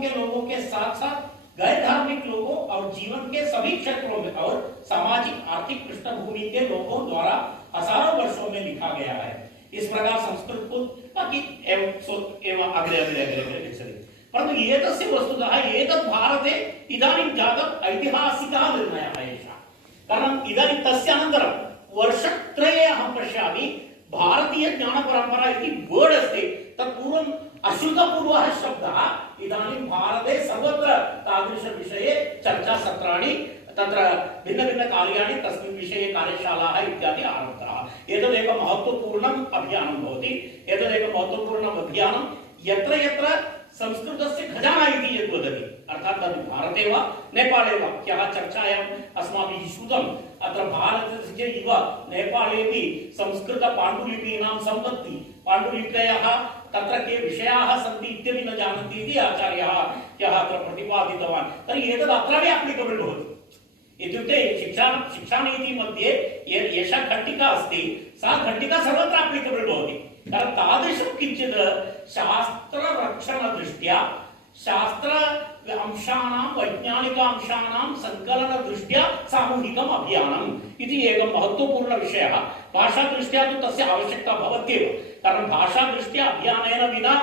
के लोगों के साथ साथ गैर धार्मिक लोगों और जीवन के सभी क्षेत्रों में और सामाजिक आर्थिक पृष्ठभूमि के लोगों द्वारा हजारों वर्षों में लिखा गया है। इस प्रकार संस्कृत को बाकी एवं अग्रे अग्रे अग्रे गच्छति। परन्तु एतस्य वस्तुतः एतत् भारते इदानीं जातम् ऐतिहासिकः निर्णयः एषः। कारणम् इदानीं तस्य अनन्तरं वर्षत्रये अहं पश्यामि भारतीय ज्ञानपरम्परा इति वर्ड् अस्ति, तत्पूर्वम् अश्रुतपूर्वः शब्दः इदानीं भारते सर्वत्र तादृशविषये चर्चासत्राणि तत्र भिन्नभिन्नकार्याणि तस्मिन् विषये कार्यशालाः इत्यादि आरब्धाः। एतदेकं महत्त्वपूर्णम् अभियानं भवति। एतदेकं महत्त्वपूर्णम् अभियानं यत्र यत्र संस्कृतस्य खजाना इति यद् वदति, अर्थात् तद् भारते वा नेपाले वा ह्यः चर्चायाम् अस्माभिः श्रुतम्, अत्र भारतस्य इव नेपालेपि संस्कृतपाण्डुलिपीनां सम्पत्ति, पाण्डुलिपयः तत्र के विषयाः सन्ति इत्यपि न जानन्ति इति आचार्यः ह्यः अत्र प्रतिपादितवान्। तर्हि एतद् अत्रापि अप्लिकेबल् भवति। इत्युक्ते शिक्षानीति मध्ये एषा घट्टिका अस्ति, सा घट्टिका सर्वत्र अप्लिकेबल् भवति। कारण तादृशं किञ्चित् शास्त्ररक्षणदृष्ट्या शास्त्र अंशानां वैज्ञानिक अंशानां संकलनदृष्ट्या सामूहिकम् अभियानम् इति एकं महत्त्वपूर्णविषयः। भाषादृष्ट्या तु तस्य आवश्यकता भवत्येव, कारण भाषादृष्ट्या अभियानेन विना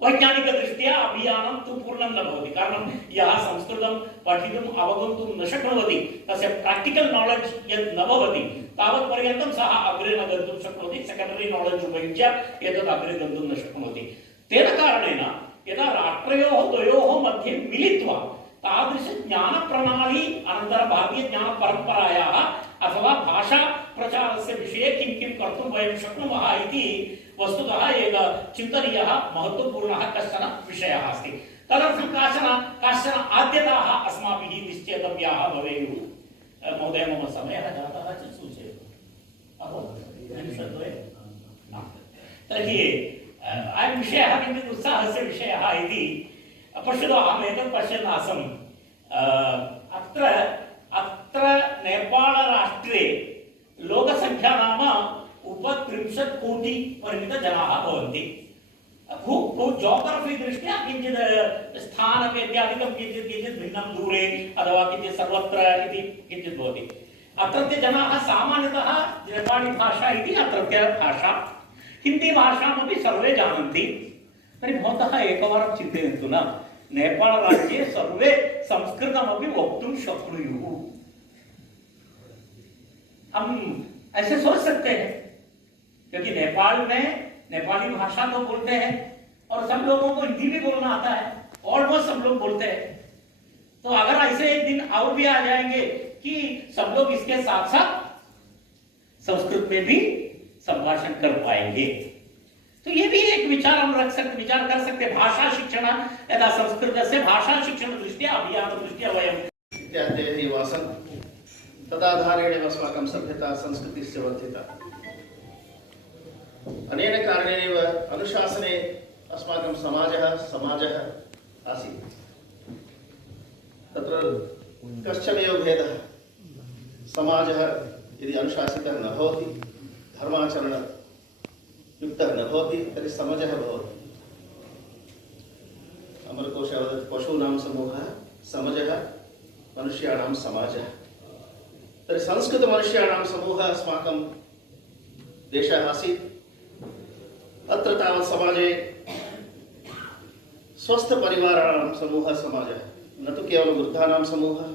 वैज्ञानिकदृष्ट्या अभियानं तु पूर्णं न भवति। कारणं यः संस्कृतं पठितुम् अवगन्तुं न शक्नोति, तस्य प्राक्टिकल् नालेड्ज् यत् न भवति, तावत्पर्यन्तं सः अग्रे न गन्तुं शक्नोति। सेकेण्डरी नालेड्ज् उपयुज्य एतद् अग्रे गन्तुं न शक्नोति। तेन कारणेन यदा राष्ट्रयोः द्वयोः मध्ये मिलित्वा तादृश ज्ञानप्रणाली अनन्तरं भारतीयज्ञानपरम्परायाः अथवा भाषा प्रचारस्य विषये किं किं कर्तुं वयं शक्नुमः इति वस्तुतः एकः चिन्तनीयः महत्त्वपूर्णः कश्चन विषयः अस्ति। तदर्थं काश्चन आद्यताः अस्माभिः निश्चेतव्याः भवेयुः। महोदय, मम समयः जातः चेत् सूचयतु। तर्हि अयं विषयः किञ्चित् उत्साहस्य विषयः इति पश्यतु। अहम् एतत् पश्यन् आसम्। अत्र नेपालराष्ट्रे लोकसंख्या नाम 30 कोटि परिमितजनाः भवन्ति। जोग्रफी दृष्ट्या किञ्चित् स्थानम् इत्यादिकं किञ्चित् भिन्नं दूरे अथवा किञ्चित् सर्वत्र इति किञ्चित् भवति। अत्रत्य जनाः सामान्यतः नेपाली भाषा इति अत्रत्य भाषा, हिंदी भाषामपि सर्वे जानन्ति। तर्हि भवन्तः एकवारं चिन्तयन्तु न, नेपालराज्ये सर्वे संस्कृतमपि वक्तुं शक्नुयुः। हम ऐसे सोच सकते हैं, क्योंकि नेपाल में नेपाली भाषा तो बोलते हैं और सब लोगों को हिंदी भी बोलना आता है, ऑलमोस्ट सब लोग बोलते हैं। तो अगर ऐसे एक दिन और भी आ जाएंगे कि सब लोग इसके साथ साथ संस्कृत में भी संभाषण कर पाएंगे, तो ये भी एक विचार हम विचार कर सकते। भाषा शिक्षण यदा संस्कृतस्य भाषा शिक्षण दृष्ट्या अभियान दृष्ट्या वयम् इत्यादयः वासन् तदाधारेण अस्माकं सभ्यता संस्कृतिस्य वर्धिता। अनेन कारणेनैव अनुशासने अस्माकं समाजः आसीत्। तत्र कश्चनैव भेदः। समाजः यदि अनुशासितः न भवति, धर्माचरणयुक्तः न भवति, तर्हि समजः भवति। अमरकोशः वदति पशूनां समूहः समजः, मनुष्याणां समाजः। तर्हि संस्कृतमनुष्याणां समूहः अस्माकं देशः आसीत्। अत्र तावत् समाजे स्वस्थपरिवाराणां समूहः समाजः, न तु केवलं वृद्धानां समूहः,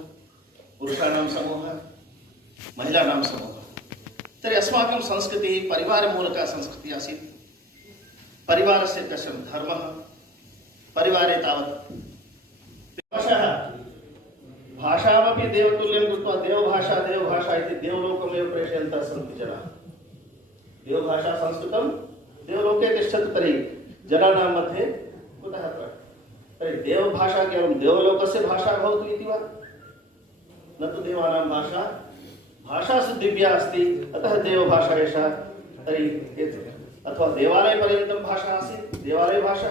पुरुषाणां समूहः, महिलानां समूहः। तर्हि अस्माकं संस्कृतिः परिवारमूलका संस्कृतिः आसीत्। परिवारस्य कश्चन धर्मः, परिवारे तावत् भाषामपि देवतुल्यं कृत्वा देवभाषा इति देवलोकमेव प्रेषयन्तः सन्ति जनाः। देवभाषा संस्कृतं देवलोके तिष्ठति, तर्हि जनानां मध्ये कुतः अत्र? तर्हि देवभाषा केवलं देवलोकस्य भाषा भवतु इति वा? न तु देवानां भाषा, भाषासु दिव्या अस्ति, अतः देवभाषा एषा। तर्हि अथवा देवालयपर्यन्तं भाषा आसीत्, देवालयभाषा।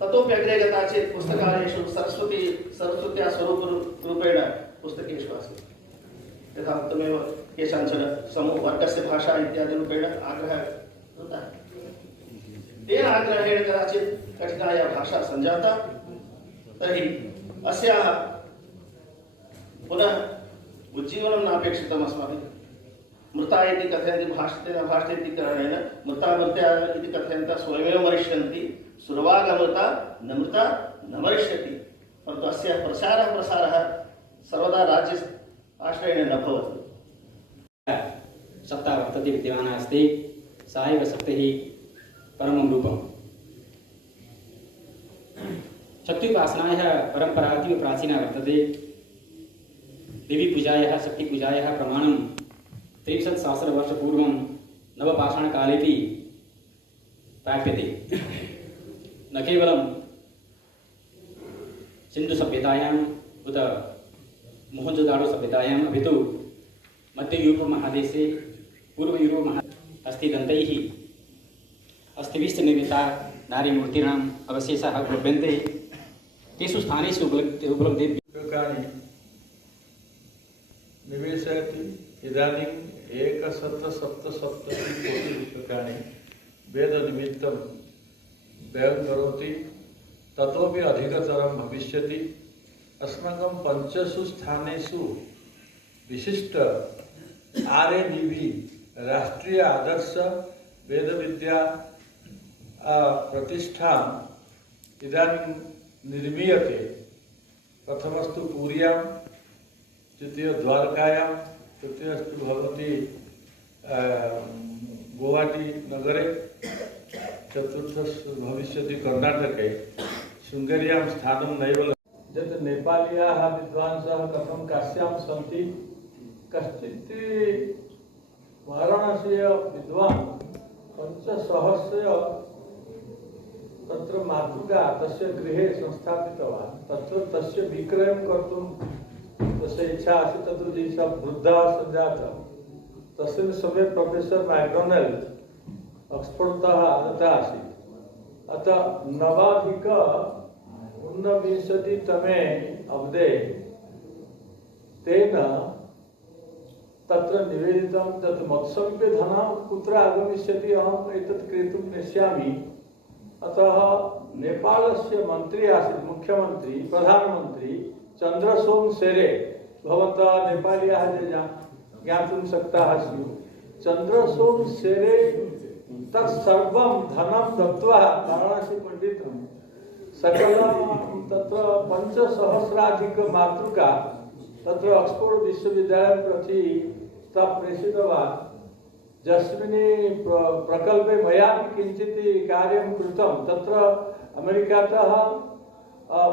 ततोपि अग्रे गता चेत् पुस्तकालयेषु सरस्वत्या स्वरूपरूपेण पुस्तकेषु आसीत्। यथा उक्तमेव केषाञ्चन समूहवर्गस्य भाषा इत्यादिरूपेण आग्रहः कृतः। तेन आग्रहेण कदाचित् कठिनाया भाषा सञ्जाता। तर्हि अस्याः पुनः उज्जीवनं नापेक्षितम् अस्माभिः। मृता इति कथयन्ति भाषते न भाषते इति कारणेन मृता मृत्या इति कथयन्तः स्वयमेव मरिष्यन्ति, सुरवागमृता न मृता न मरिष्यति। परन्तु अस्य प्रसारः सर्वदा राज्य आश्रयेण न भवति। सत्ता वर्तते विद्यमाना अस्ति, सा एव शक्तिः परमं रूपम्। शक्त्युपासनायाः परम्परा अतीव प्राचीना वर्तते। देवीपूजायाः शक्तिपूजायाः प्रमाणं 63,000 नवपाषाणकालेपि प्राप्यते। न केवलं सिन्धुसभ्यतायाम् उत मोहनजोदाडो सभ्यतायाम्, अपि तु मध्ययूरोपमहादेशे पूर्वयूरोपमहादेशे अस्थिदन्तैः अस्थिभिश्च निर्मिता नारीमूर्तीनाम् अवशेषाः उपलभ्यन्ते। तेषु स्थानेषु उपलब्धेभ्यः निवेशयति। इदानीम् 1,777 कोटि रूप्यकाणि वेदनिमित्तं व्ययं करोति। ततोपि अधिकतरं भविष्यति। अस्माकं 5 स्थानेषु विशिष्ट RNEV राष्ट्रीय आदर्श वेदविद्या प्रतिष्ठान इदानीं निर्मीयते। प्रथमस्तु पुर्यां, द्वितीय द्वारकायां, तृतीयस्तु भवति गुवाहाटी नगरे, चतुर्थस्तु भविष्यति कर्णाटके। शृङ्गेर्यां स्थानं नैव यत् नेपालीयाः विद्वांसः कथं काश्यां सन्ति, कश्चित् वाराणसीय विद्वान् 500 तत्र मातृका तस्य गृहे संस्थापितवान्। तत्र तस्य विक्रयं कर्तुं तस्य इच्छा आसीत्। तत्र सा वृद्धा सञ्जाता। तस्मिन् समये प्रोफेसर् मैक्डोनल्ड् ऑक्सफोर्डतः आगतः आसीत्। अतः 1929तमे अब्दे तेन तत्र निवेदितं तत् मत्समीपे धनं कुत्र आगमिष्यति, अहम् एतत् क्रेतुं नेष्यामि। अतः नेपालस्य मन्त्री आसीत्, मुख्यमन्त्री प्रधानमन्त्री चन्द्रसोम सेरे। भवन्तः नेपालीयाः ज्ञातुं शक्ताः स्युः। चन्द्रसोम सेरे तत्सर्वं धनं दत्त्वा वाराणसी पण्डितं सकलं तत्र 5,000 मातृका तत्र ऑक्सफोर्ड विश्वविद्यालयं प्रति प्रेषितवान्। यस्मिन् प्रकल्पे मयापि किञ्चित् कार्यं कृतं। तत्र अमेरिकातः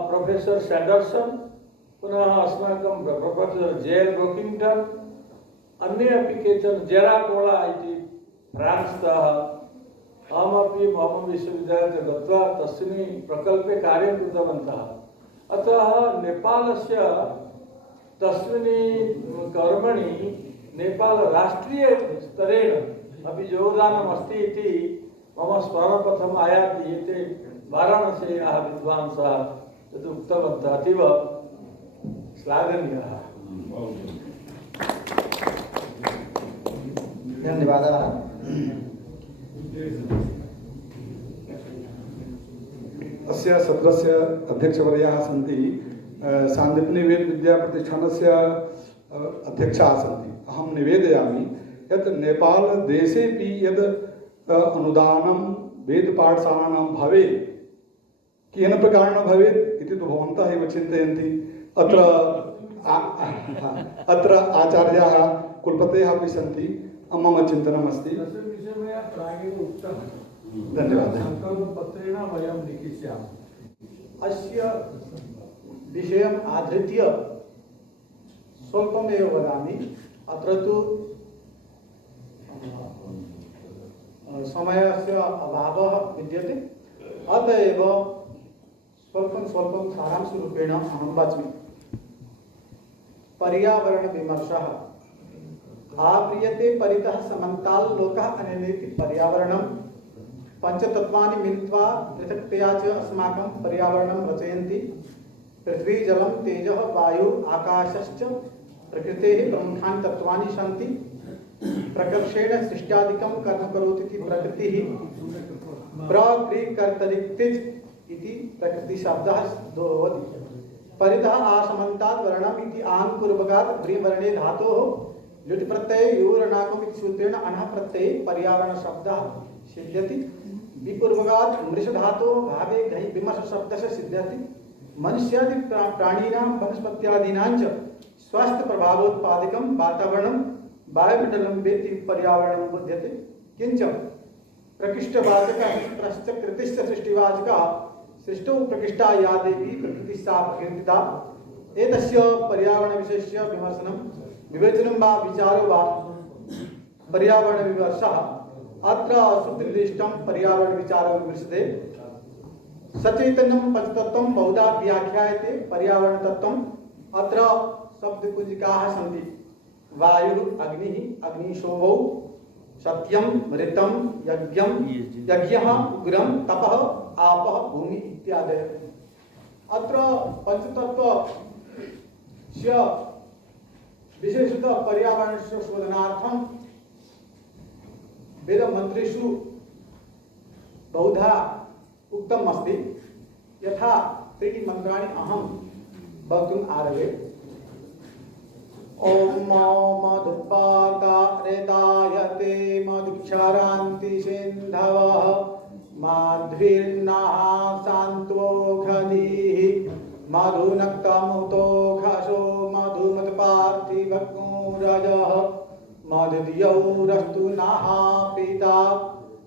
प्रोफेसर् सैंडर्सन्, पुनः अस्माकं प्रोफेसर् JL ब्रोकिङ्ग्टन्, अन्ये अपि केचन जेराकोला इति फ्रान्स्तः। अहमपि मम विश्वविद्यालये गत्वा तस्मिन् प्रकल्पे कार्यं कृतवन्तः। अतः नेपालस्य तस्मिन् कर्मणि नेपाल राष्ट्रीय स्तरेण अपि योगदानम् अस्ति इति मम स्मरणपथम् आयाति। एते वाराणस्याः विद्वांसः तद् उक्तवन्तः, अतीव श्लाघनीयः। धन्यवादः। अस्य सत्रस्य अध्यक्षवर्याः सन्ति सान्दीपनि वेदविद्याप्रतिष्ठानस्य अध्यक्षाः सन्ति। अहं निवेदयामि यत् नेपालदेशेपि यद् अनुदानं वेदपाठशालानां भवेत्, केन प्रकारेण भवेत् इति तु भवन्तः एव चिन्तयन्ति। अत्र आचार्याः कुलपतयः अपि सन्ति। मम चिन्तनमस्ति। धन्यवादः। संकल्पपत्रेण वयं लिखिष्यामः। अस्य विषयम् आधृत्य स्वल्पमेव वदामि। अत्र तु समयस्य अभावः विद्यते, अत एव स्वल्पं सारांशरूपेण अहं वच्मि। पर्यावरणविमर्शः आप्रियते परितः समन्ताल्लोकः अनेनेति पर्यावरणं पञ्चतत्त्वानि मिलित्वा पृथक्तया च अस्माकं पर्यावरणं रचयन्ति। पृथ्वी जलं तेजः वायु आकाशश्च प्रकृतेः प्रमुखानि तत्त्वानि सन्ति। प्रकर्षेण सृष्ट्यादिकं कर्म करोति इति प्रकृतिः प्रक्रियकर्तरिक्तिज् इति प्रकृतिशब्दः भवति। परितः आसमन्तात् वर्णम् इति आङ्पूर्वकात् व्रीवर्णे धातोः लुट् प्रत्यये योरणाकम् इति सूत्रेण अनः प्रत्यये पर्यावरणशब्दः सिद्ध्यति। विपूर्वकात् मृष धातोः भावे घञ् विमर्श शब्दस्य सिद्ध्यति। मनुष्यादि प्राणिनां वनस्पत्यादीनां च स्वास्थ्य प्रभावोत्पादकं वातावरणं वायुमण्डलं वेति पर्यावरणं बुध्यते। किंच प्रकृष्टवाचकः प्रश्चकृतिश्च सृष्टिवाचकः सृष्टौ प्रकृष्टा या देवी प्रकृतिस्सा प्रकीर्तिता। एतस्य पर्यावरणविषयस्य विमर्शनं विवेचनं वा विचारो वा पर्यावरणविमर्शः। अत्र सुनिर्दिष्टं पर्यावरणविचारो विमर्शते। सचैतन्यं पंचतत्त्वं बहुधा व्याख्यायते। पर्यावरणतत्त्वम् अत्र शब्दकुंजिकाः सन्ति। वायुः अग्निः अग्निशोभौ सत्यं मृतं यज्ञं यज्ञः उग्रं तपः आपः भूमि इत्यादयः। अत्र पंचतत्त्वस्य विशेषतः पर्यावरणस्य शोधनार्थं वेदमन्त्रेषु बहुधा उक्तम् अस्ति। यथा त्रीणि मन्त्राणि अहं वक्तुम् आरभे। ओम मधुपाता रेतायते मधुक्षरान्ति सिन्धवः माध्वीर्नाः सान्त्वोखधीः मधुनक्तमुतोखसो मधुमत्पार्थिवकुरजः मधुद्यौरस्तु नः पिता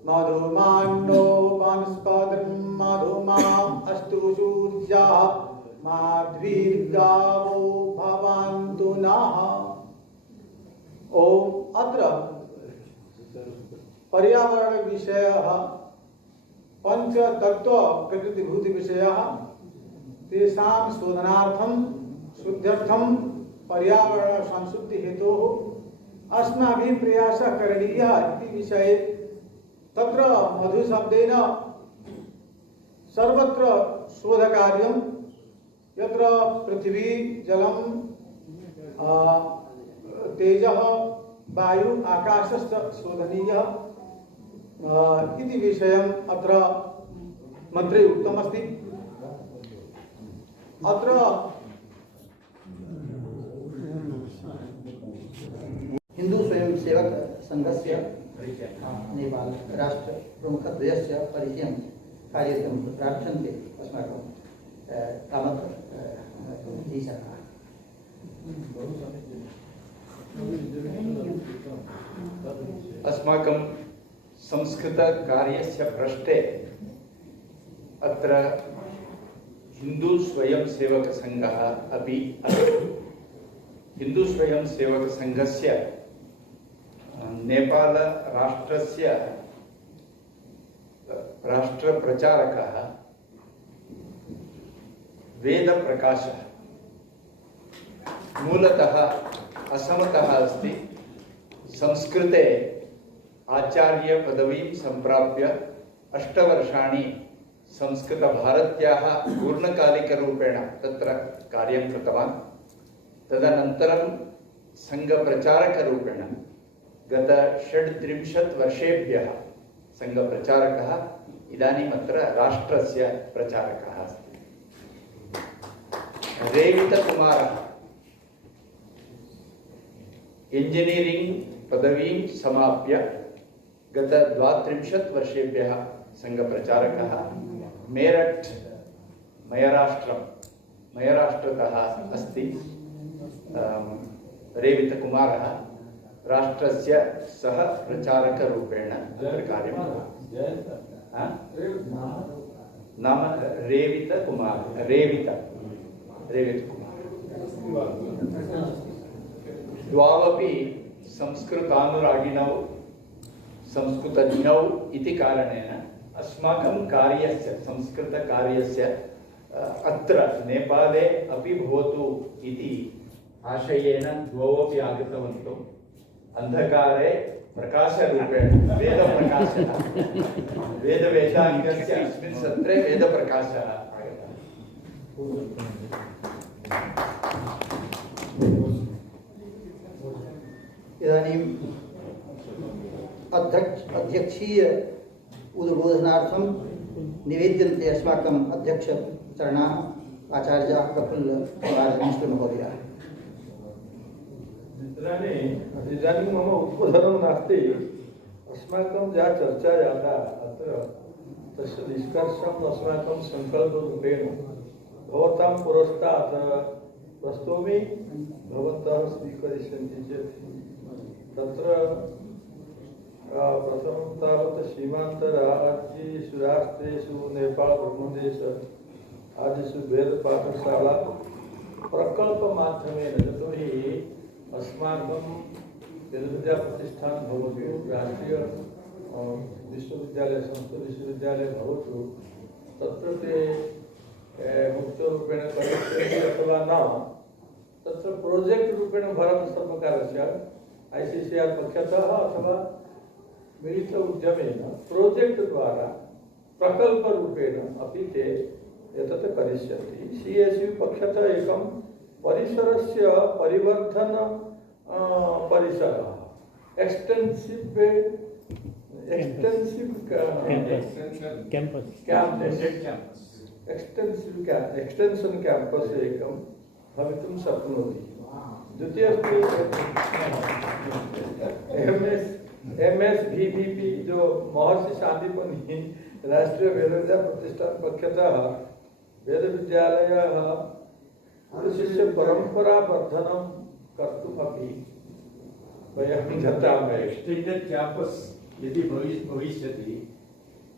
मधुमान्नो वनस्पतिं मधुमाम् अस्तु सूर्यः माध्वीर्गावो भवन्तु नः। ओम अत्र पर्यावरण विषयः पंचतत्त्व प्रकृतिभूत विषयः तेषां शोधनार्थं शुद्ध्यर्थं पर्यावरण संशुद्धि हेतोः अस्माभिः प्रयासः करणीयः इति विषये तत्र मधुशब्देन सर्वत्र शोधकार्यं यत्र पृथ्वी जलम तेजः वायु आकाशश्च शोधनीयः इति विषयम् अत्र मंत्रे उक्तमस्ति। अत्र हिंदू स्वयं सेवक संघस्य नेपाल राष्ट्र प्रमुखद्वयस्य परिचयं कार्यक्रमं प्रार्थन्ते अस्माकं कामत् ईशः। अस्माकं संस्कृतकार्यस्य पृष्ठे अत्र हिंदू स्वयं सेवक संघः अपि अस्ति। हिंदू स्वयं सेवक संघस्य नेपाल राष्ट्रस्य राष्ट्रप्रचारकः वेद प्रकाशः मूलतः असमतः अस्ति। संस्कृते आचार्य पदवीं संप्राप्य 8 वर्षाणि संस्कृतभारत्याः पूर्णकालिकरूपेण तत्र कार्यं कृतवान्। तदनन्तरं संघप्रचारकरूपेण गत 36 वर्षेभ्यः संघप्रचारकः इदानीम् अत्र राष्ट्रस्य प्रचारकः अस्ति। रेवितकुमारः इंजीनियरिंग पदवीं समाप्य गत 32 वर्षेभ्यः संघप्रचारकः मेरठ मयराष्ट्रतः अस्ति। रेवितकुमारः राष्ट्रस्य सह प्रचारकरूपेण अत्र कार्यं नाम रेवितकुमार द्वावपि संस्कृतानुरागिणौ संस्कृतज्ञौ इति कारणेन अस्माकं कार्यस्य संस्कृतकार्यस्य अत्र नेपाले अपि भवतु इति आशयेन द्वौ अपि आगतवन्तौ। अंधकारे प्रकाशरूपेण वेदप्रकाशः वेदाङ्गस्य अस्मिन् सत्रे वेदप्रकाशः आगतः। इदानीम् अध्यक्षीय उद्बोधनार्थं निवेद्यन्ते अस्माकम् अध्यक्ष चरणाः आचार्य प्रफुल्ल मिश्र महोदयः। इदानीं मम उद्बोधनं नास्ति। अस्माकं या चर्चा जाता अत्र तस्य निष्कर्षम् अस्माकं सङ्कल्परूपेण भवतां पुरस्तात् प्रस्तौमि। भवन्तः स्वीकरिष्यन्ति चेत् तत्र प्रथमं तावत् सीमान्तराज्येषु राष्ट्रेषु नेपाल ब्रह्मदेश आदिषु वेदपाठशाला प्रकल्पमाध्यमेन, यतोहि अस्माकं वेदविद्याप्रतिष्ठान भवतु, राष्ट्रीय विश्वविद्यालय संस्कृतविश्वविद्यालय भवतु, तत्र ते मुक्तरूपेण करिष्यन्ति अथवा न, तत्र प्रोजेक्ट् रूपेण भारतसर्वकारस्य ICCR पक्षतः अथवा मिलित उद्यमेन प्रोजेक्ट् द्वारा प्रकल्परूपेण अपि ते एतत् करिष्यन्ति। CSU पक्षतः एकं परिसरस्य परिवर्धन परिसरः एक्सटेन्सिव एक्सटेन्शन कैंपस एकं भवितुं शक्नोति। द्वितीयस्ति MSVVP जो महर्षि शांतिपनि राष्ट्रीय वेदविद्या प्रतिष्ठान पक्षतः वेदविद्यालयः शिष्य परंपरा वर्धनं कर्तुमपि वयं ददामः। एक्सटेंडेड कैंपस यदि भविष्यति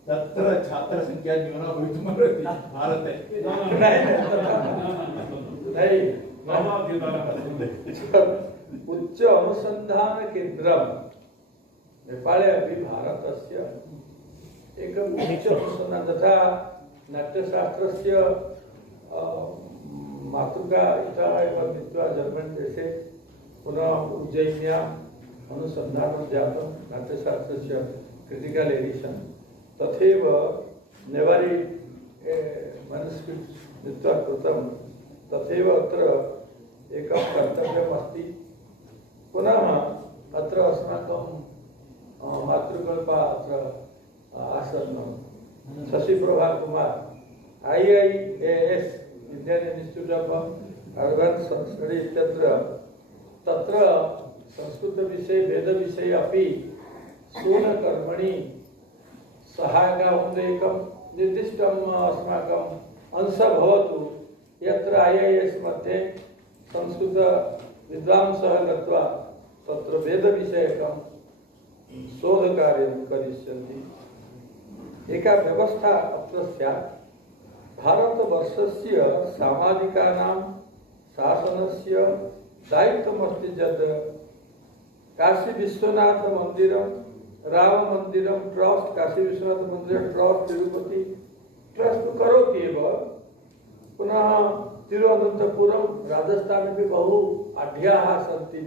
तत्र छात्रसंख्या न्यूना भवितुमर्हति भारते। उच्च अनुसंधान केन्द्रं नेपाले अपि भारतस्य एकम् उच्च अनुसंधान तथा नाट्यशास्त्रस्य मातृका इतः एव नीत्वा जर्मन देशे पुनः उज्जयिन्याम् अनुसन्धानं जातं नाट्यशास्त्रस्य क्रिटिकल एडिशन्, तथैव नेवारी मैनुस्क्रिप्ट् नीत्वा कृतं, तथैव अत्र एकं कर्तव्यमस्ति। पुनः अत्र अस्माकं मातृकल्पा अत्र आसन् Shashiprabha Kumar IIAS Indian institute of advance study इत्यत्र तत्र संस्कृत विषय वेद विषय अपि शोधकर्मणि सहायकावन्ते एकं निर्दिष्टम् अस्माकम् अंशः भवतु, यत्र IIAS मध्ये संस्कृत विद्वांसः गत्वा तत्र वेद विषयकं शोधकार्यं करिष्यन्ति। एका व्यवस्था अत्र स्यात्। भारतवर्षस्य सामाजिकानां शासनस्य दायित्वमस्ति यत् काशी विश्वनाथ मन्दिरं, राम मन्दिरं ट्रस्ट, काशी विश्वनाथ मन्दिर ट्रस्ट, तिरुपति ट्रस्ट करोति एव। पुनः तिरुवनन्तपुरं राजस्थाने अपि बहु आढ्याः सन्ति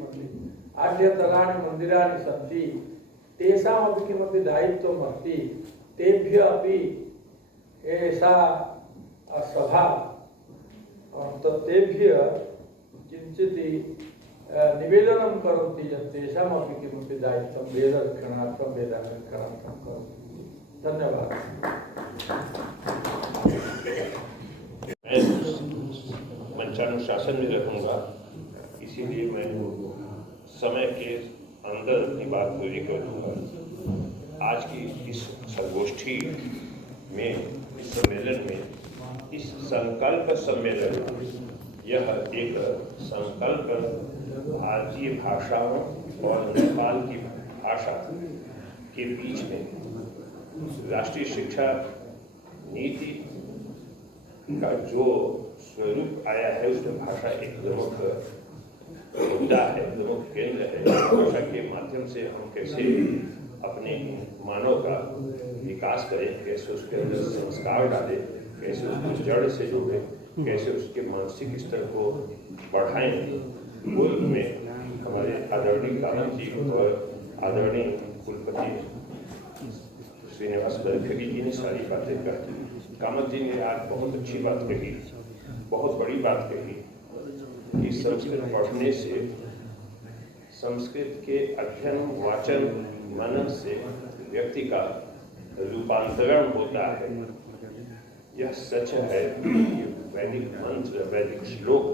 आढ्यतराणि मन्दिराणि सन्ति, तेषामपि किमपि दायित्वम् अस्ति। तेभ्यः अपि एषा सभा तेभ्यः किञ्चित् निवेदनं करोति यत् तेषामपि किमपि दायित्वं वेदरक्षणार्थं वेदाङ्गरक्षणार्थं करोति। धन्यवादः। मंचानुशासन में रहूँगा, इसीलिए मैं समय के अंदर अपनी बात पूरी करूँगा। आज की इस संगोष्ठी में, इस सम्मेलन में, इस संकल्प सम्मेलन में, यह एक संकल्प भारतीय भाषाओं और नेपाल की भाषा के बीच में राष्ट्रीय शिक्षा नीति का जो स्वरूप आया है, उसमें भाषा एक प्रमुख मुद्दा है, प्रमुख केंद्र है। भाषा के माध्यम से हम कैसे अपने मानव का विकास करें, कैसे उसके अंदर संस्कार डालें, कैसे उसको जड़ से जोड़ें, कैसे उसके मानसिक स्तर को बढ़ाएं। पूर्व में हमारे आदरणीय कामत जी और आदरणीय कुलपति श्रीनिवास बरखगी जी ने सारी बातें कही। कामत जी ने आज बहुत अच्छी बात कही, बहुत बड़ी बात कही कि संस्कृत पढ़ने से, संस्कृत के अध्ययन, वाचन, मनन से व्यक्ति का रूपांतरण होता है। यह सच है कि वैदिक मंत्र, वैदिक श्लोक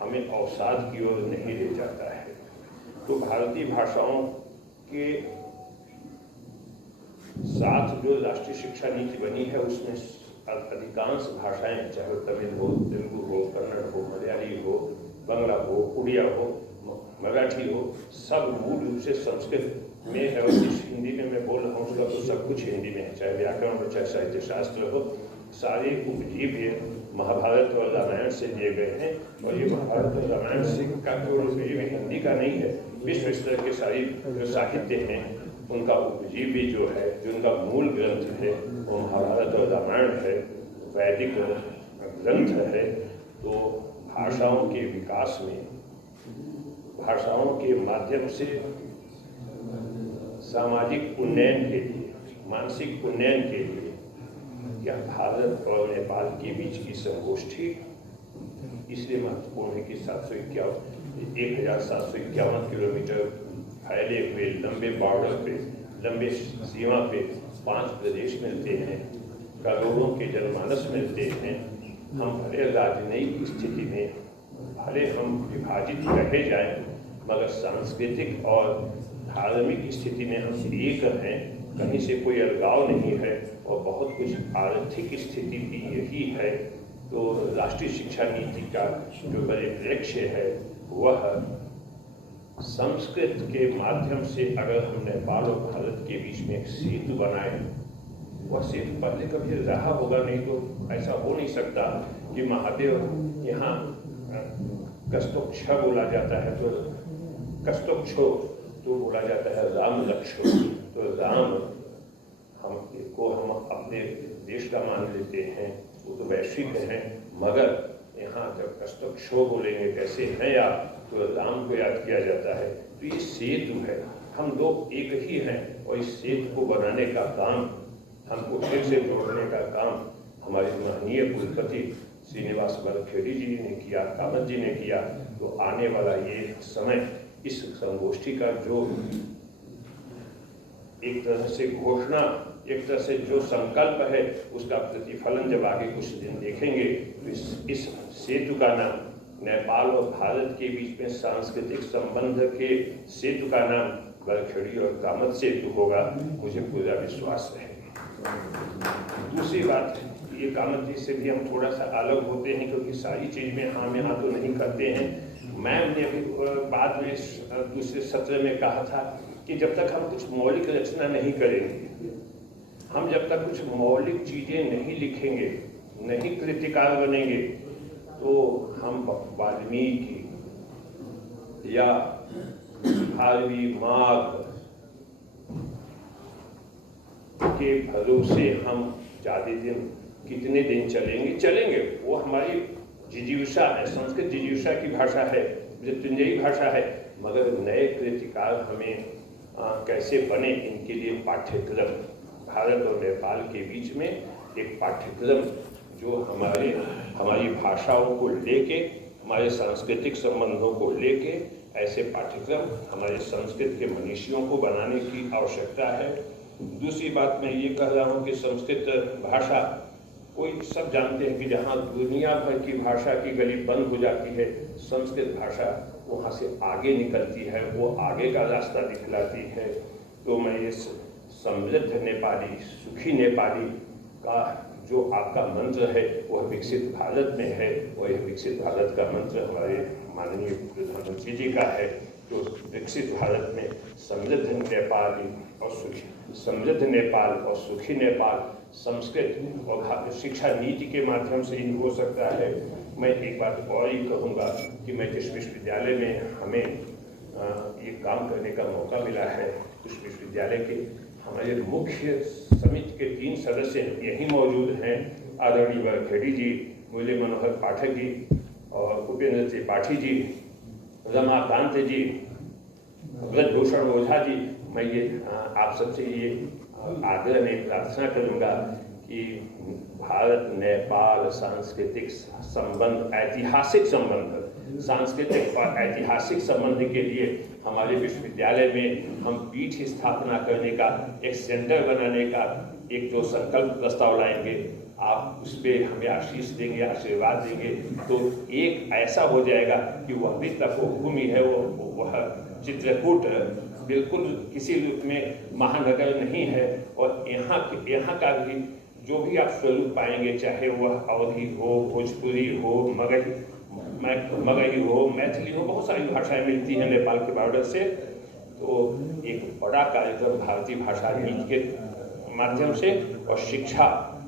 हमें अवसाद की ओर नहीं ले जाता है। तो भारतीय भाषाओं के साथ जो राष्ट्रीय शिक्षा नीति बनी है उसमें अधिकांश भाषाएं, चाहे तमिल हो, तेलुगु हो, कन्नड़ हो, मलयाली हो, बंगला हो, उड़िया हो, मराठी हो, सब मूल रूप से संस्कृत में है। और इस हिंदी में मैं बोल रहा हूँ उसका तो सब कुछ हिंदी में है, चाहे व्याकरण हो, चाहे साहित्य शास्त्र हो, सारे उपजीव्य महाभारत और रामायण से दिए गए हैं। और ये महाभारत और रामायण से का केवल उपजीव्य हिंदी का नहीं है, विश्व स्तर के सारी जो साहित्य हैं उनका उपजीव्य जो है, जो उनका मूल ग्रंथ है वो महाभारत और रामायण है, वैदिक ग्रंथ है। तो भाषाओं के विकास में, भाषाओं के माध्यम से सामाजिक उन्नयन के लिए, मानसिक उन्नयन के लिए यह भारत और नेपाल के बीच की संगोष्ठी इसलिए महत्वपूर्ण है कि 1751 किलोमीटर फैले हुए लंबे बॉर्डर पे, लंबे सीमा पे 5 प्रदेश मिलते हैं, करोड़ों के जनमानस मिलते हैं। हम भले राजनयिक स्थिति में, भले हम विभाजित रहे जाएं, मगर सांस्कृतिक और धार्मिक स्थिति में हम एक हैं, कहीं से कोई अलगाव नहीं है। और बहुत कुछ आर्थिक स्थिति भी यही है। तो राष्ट्रीय शिक्षा नीति का जो परिप्रेक्ष्य है वह संस्कृत के माध्यम से, अगर हम नेपाल और भारत के बीच में एक सेतु बनाए, वह सेतु पहले कभी रहा होगा नहीं, तो ऐसा हो नहीं सकता कि महादेव यहाँ कस्तोक्ष बोला जाता है तो कस्तोक्षो तो बोला जाता है राम लक्ष्मण। तो राम को हम अपने देश का मान लेते हैं, वो तो वैश्विक हैं, मगर यहाँ जब कस्तोक्षो बोलेंगे कैसे हैं आप, तो राम को याद किया जाता है। तो ये सेतु है, हम लोग एक ही हैं। और इस सेतु को बनाने का काम, हमको फिर से जोड़ने का काम हमारे माननीय कुलपति श्रीनिवास बलखेड़ी जी ने किया, कामत जी ने किया। तो आने वाला ये समय, इस संगोष्ठी का जो एक तरह से घोषणा, एक तरह से जो संकल्प है, उसका प्रतिफलन जब आगे कुछ दिन देखेंगे तो इस सेतु का नाम, नेपाल और भारत के बीच में सांस्कृतिक संबंध के सेतु का नाम बलखेड़ी और कामत सेतु होगा, मुझे पूरा विश्वास है। दूसरी बात, ये कामत जी से भी हम थोड़ा सा अलग होते हैं, क्योंकि सारी चीज में हम यहाँ तो नहीं करते हैं। मैंने अभी बाद में दूसरे सत्र में कहा था कि जब तक हम कुछ मौलिक रचना नहीं करेंगे, हम जब तक कुछ मौलिक चीजें नहीं लिखेंगे, नहीं कृतिकार बनेंगे, तो हम वाल्मीकि या भारवी माघ के भरोसे हम ज्यादा दिन, कितने दिन चलेंगे। वो हमारी जिजीविषा है, संस्कृत जिजीविषा की भाषा है, मृत्युंजयी भाषा है। मगर नए कृतिकार हमें कैसे बने, इनके लिए पाठ्यक्रम, भारत और नेपाल के बीच में एक पाठ्यक्रम जो हमारी भाषाओं को लेके, हमारे सांस्कृतिक संबंधों को लेके ऐसे पाठ्यक्रम हमारे संस्कृत के मनीषियों को बनाने की आवश्यकता है। दूसरी बात मैं ये कह रहा हूँ कि संस्कृत भाषा, कोई सब जानते हैं कि जहाँ दुनिया भर की भाषा की गली बंद हो जाती है, संस्कृत भाषा वहाँ से आगे निकलती है, वो आगे का रास्ता दिखलाती है। तो मैं ये समृद्ध नेपाली, सुखी नेपाली का जो आपका मंत्र है वह विकसित भारत में है, और यह विकसित भारत का मंत्र हमारे माननीय प्रधानमंत्री जी का है। तो विकसित भारत में समृद्ध नेपाल और सुखी नेपाल संस्कृत और शिक्षा नीति के माध्यम से ही हो सकता है। मैं एक बात और ही कहूँगा कि मैं जिस विश्वविद्यालय में हमें ये काम करने का मौका मिला है, उस विश्वविद्यालय के हमारे मुख्य समिति के 3 सदस्य यही मौजूद हैं, आदरणीय बलखेड़ी जी, मुरली मनोहर पाठक जी और उपेंद्र त्रिपाठी जी, रमाकांत जी, ब्रजभूषण ओझा जी। मैं ये आप सबसे ये आग्रह में प्रार्थना करूंगा कि भारत नेपाल सांस्कृतिक संबंध, ऐतिहासिक संबंध, सांस्कृतिक और ऐतिहासिक संबंध के लिए हमारे विश्वविद्यालय में हम पीठ स्थापना करने का, एक सेंटर बनाने का एक जो संकल्प प्रस्ताव लाएंगे, आप उस पर हमें आशीष देंगे, आशीर्वाद देंगे, तो एक ऐसा हो जाएगा कि वह अभी तक वो भूमि है, वह चित्रकूट बिल्कुल किसी रूप में महानगर नहीं है। और यहाँ का भी जो भी आप स्वरूप पाएंगे, चाहे वह अवधी हो, भोजपुरी हो, मगही हो, मैथिली हो, बहुत सारी भाषाएं मिलती हैं नेपाल के बॉर्डर से। तो एक बड़ा कार्यक्रम भारतीय भाषा नीति के माध्यम से, और शिक्षा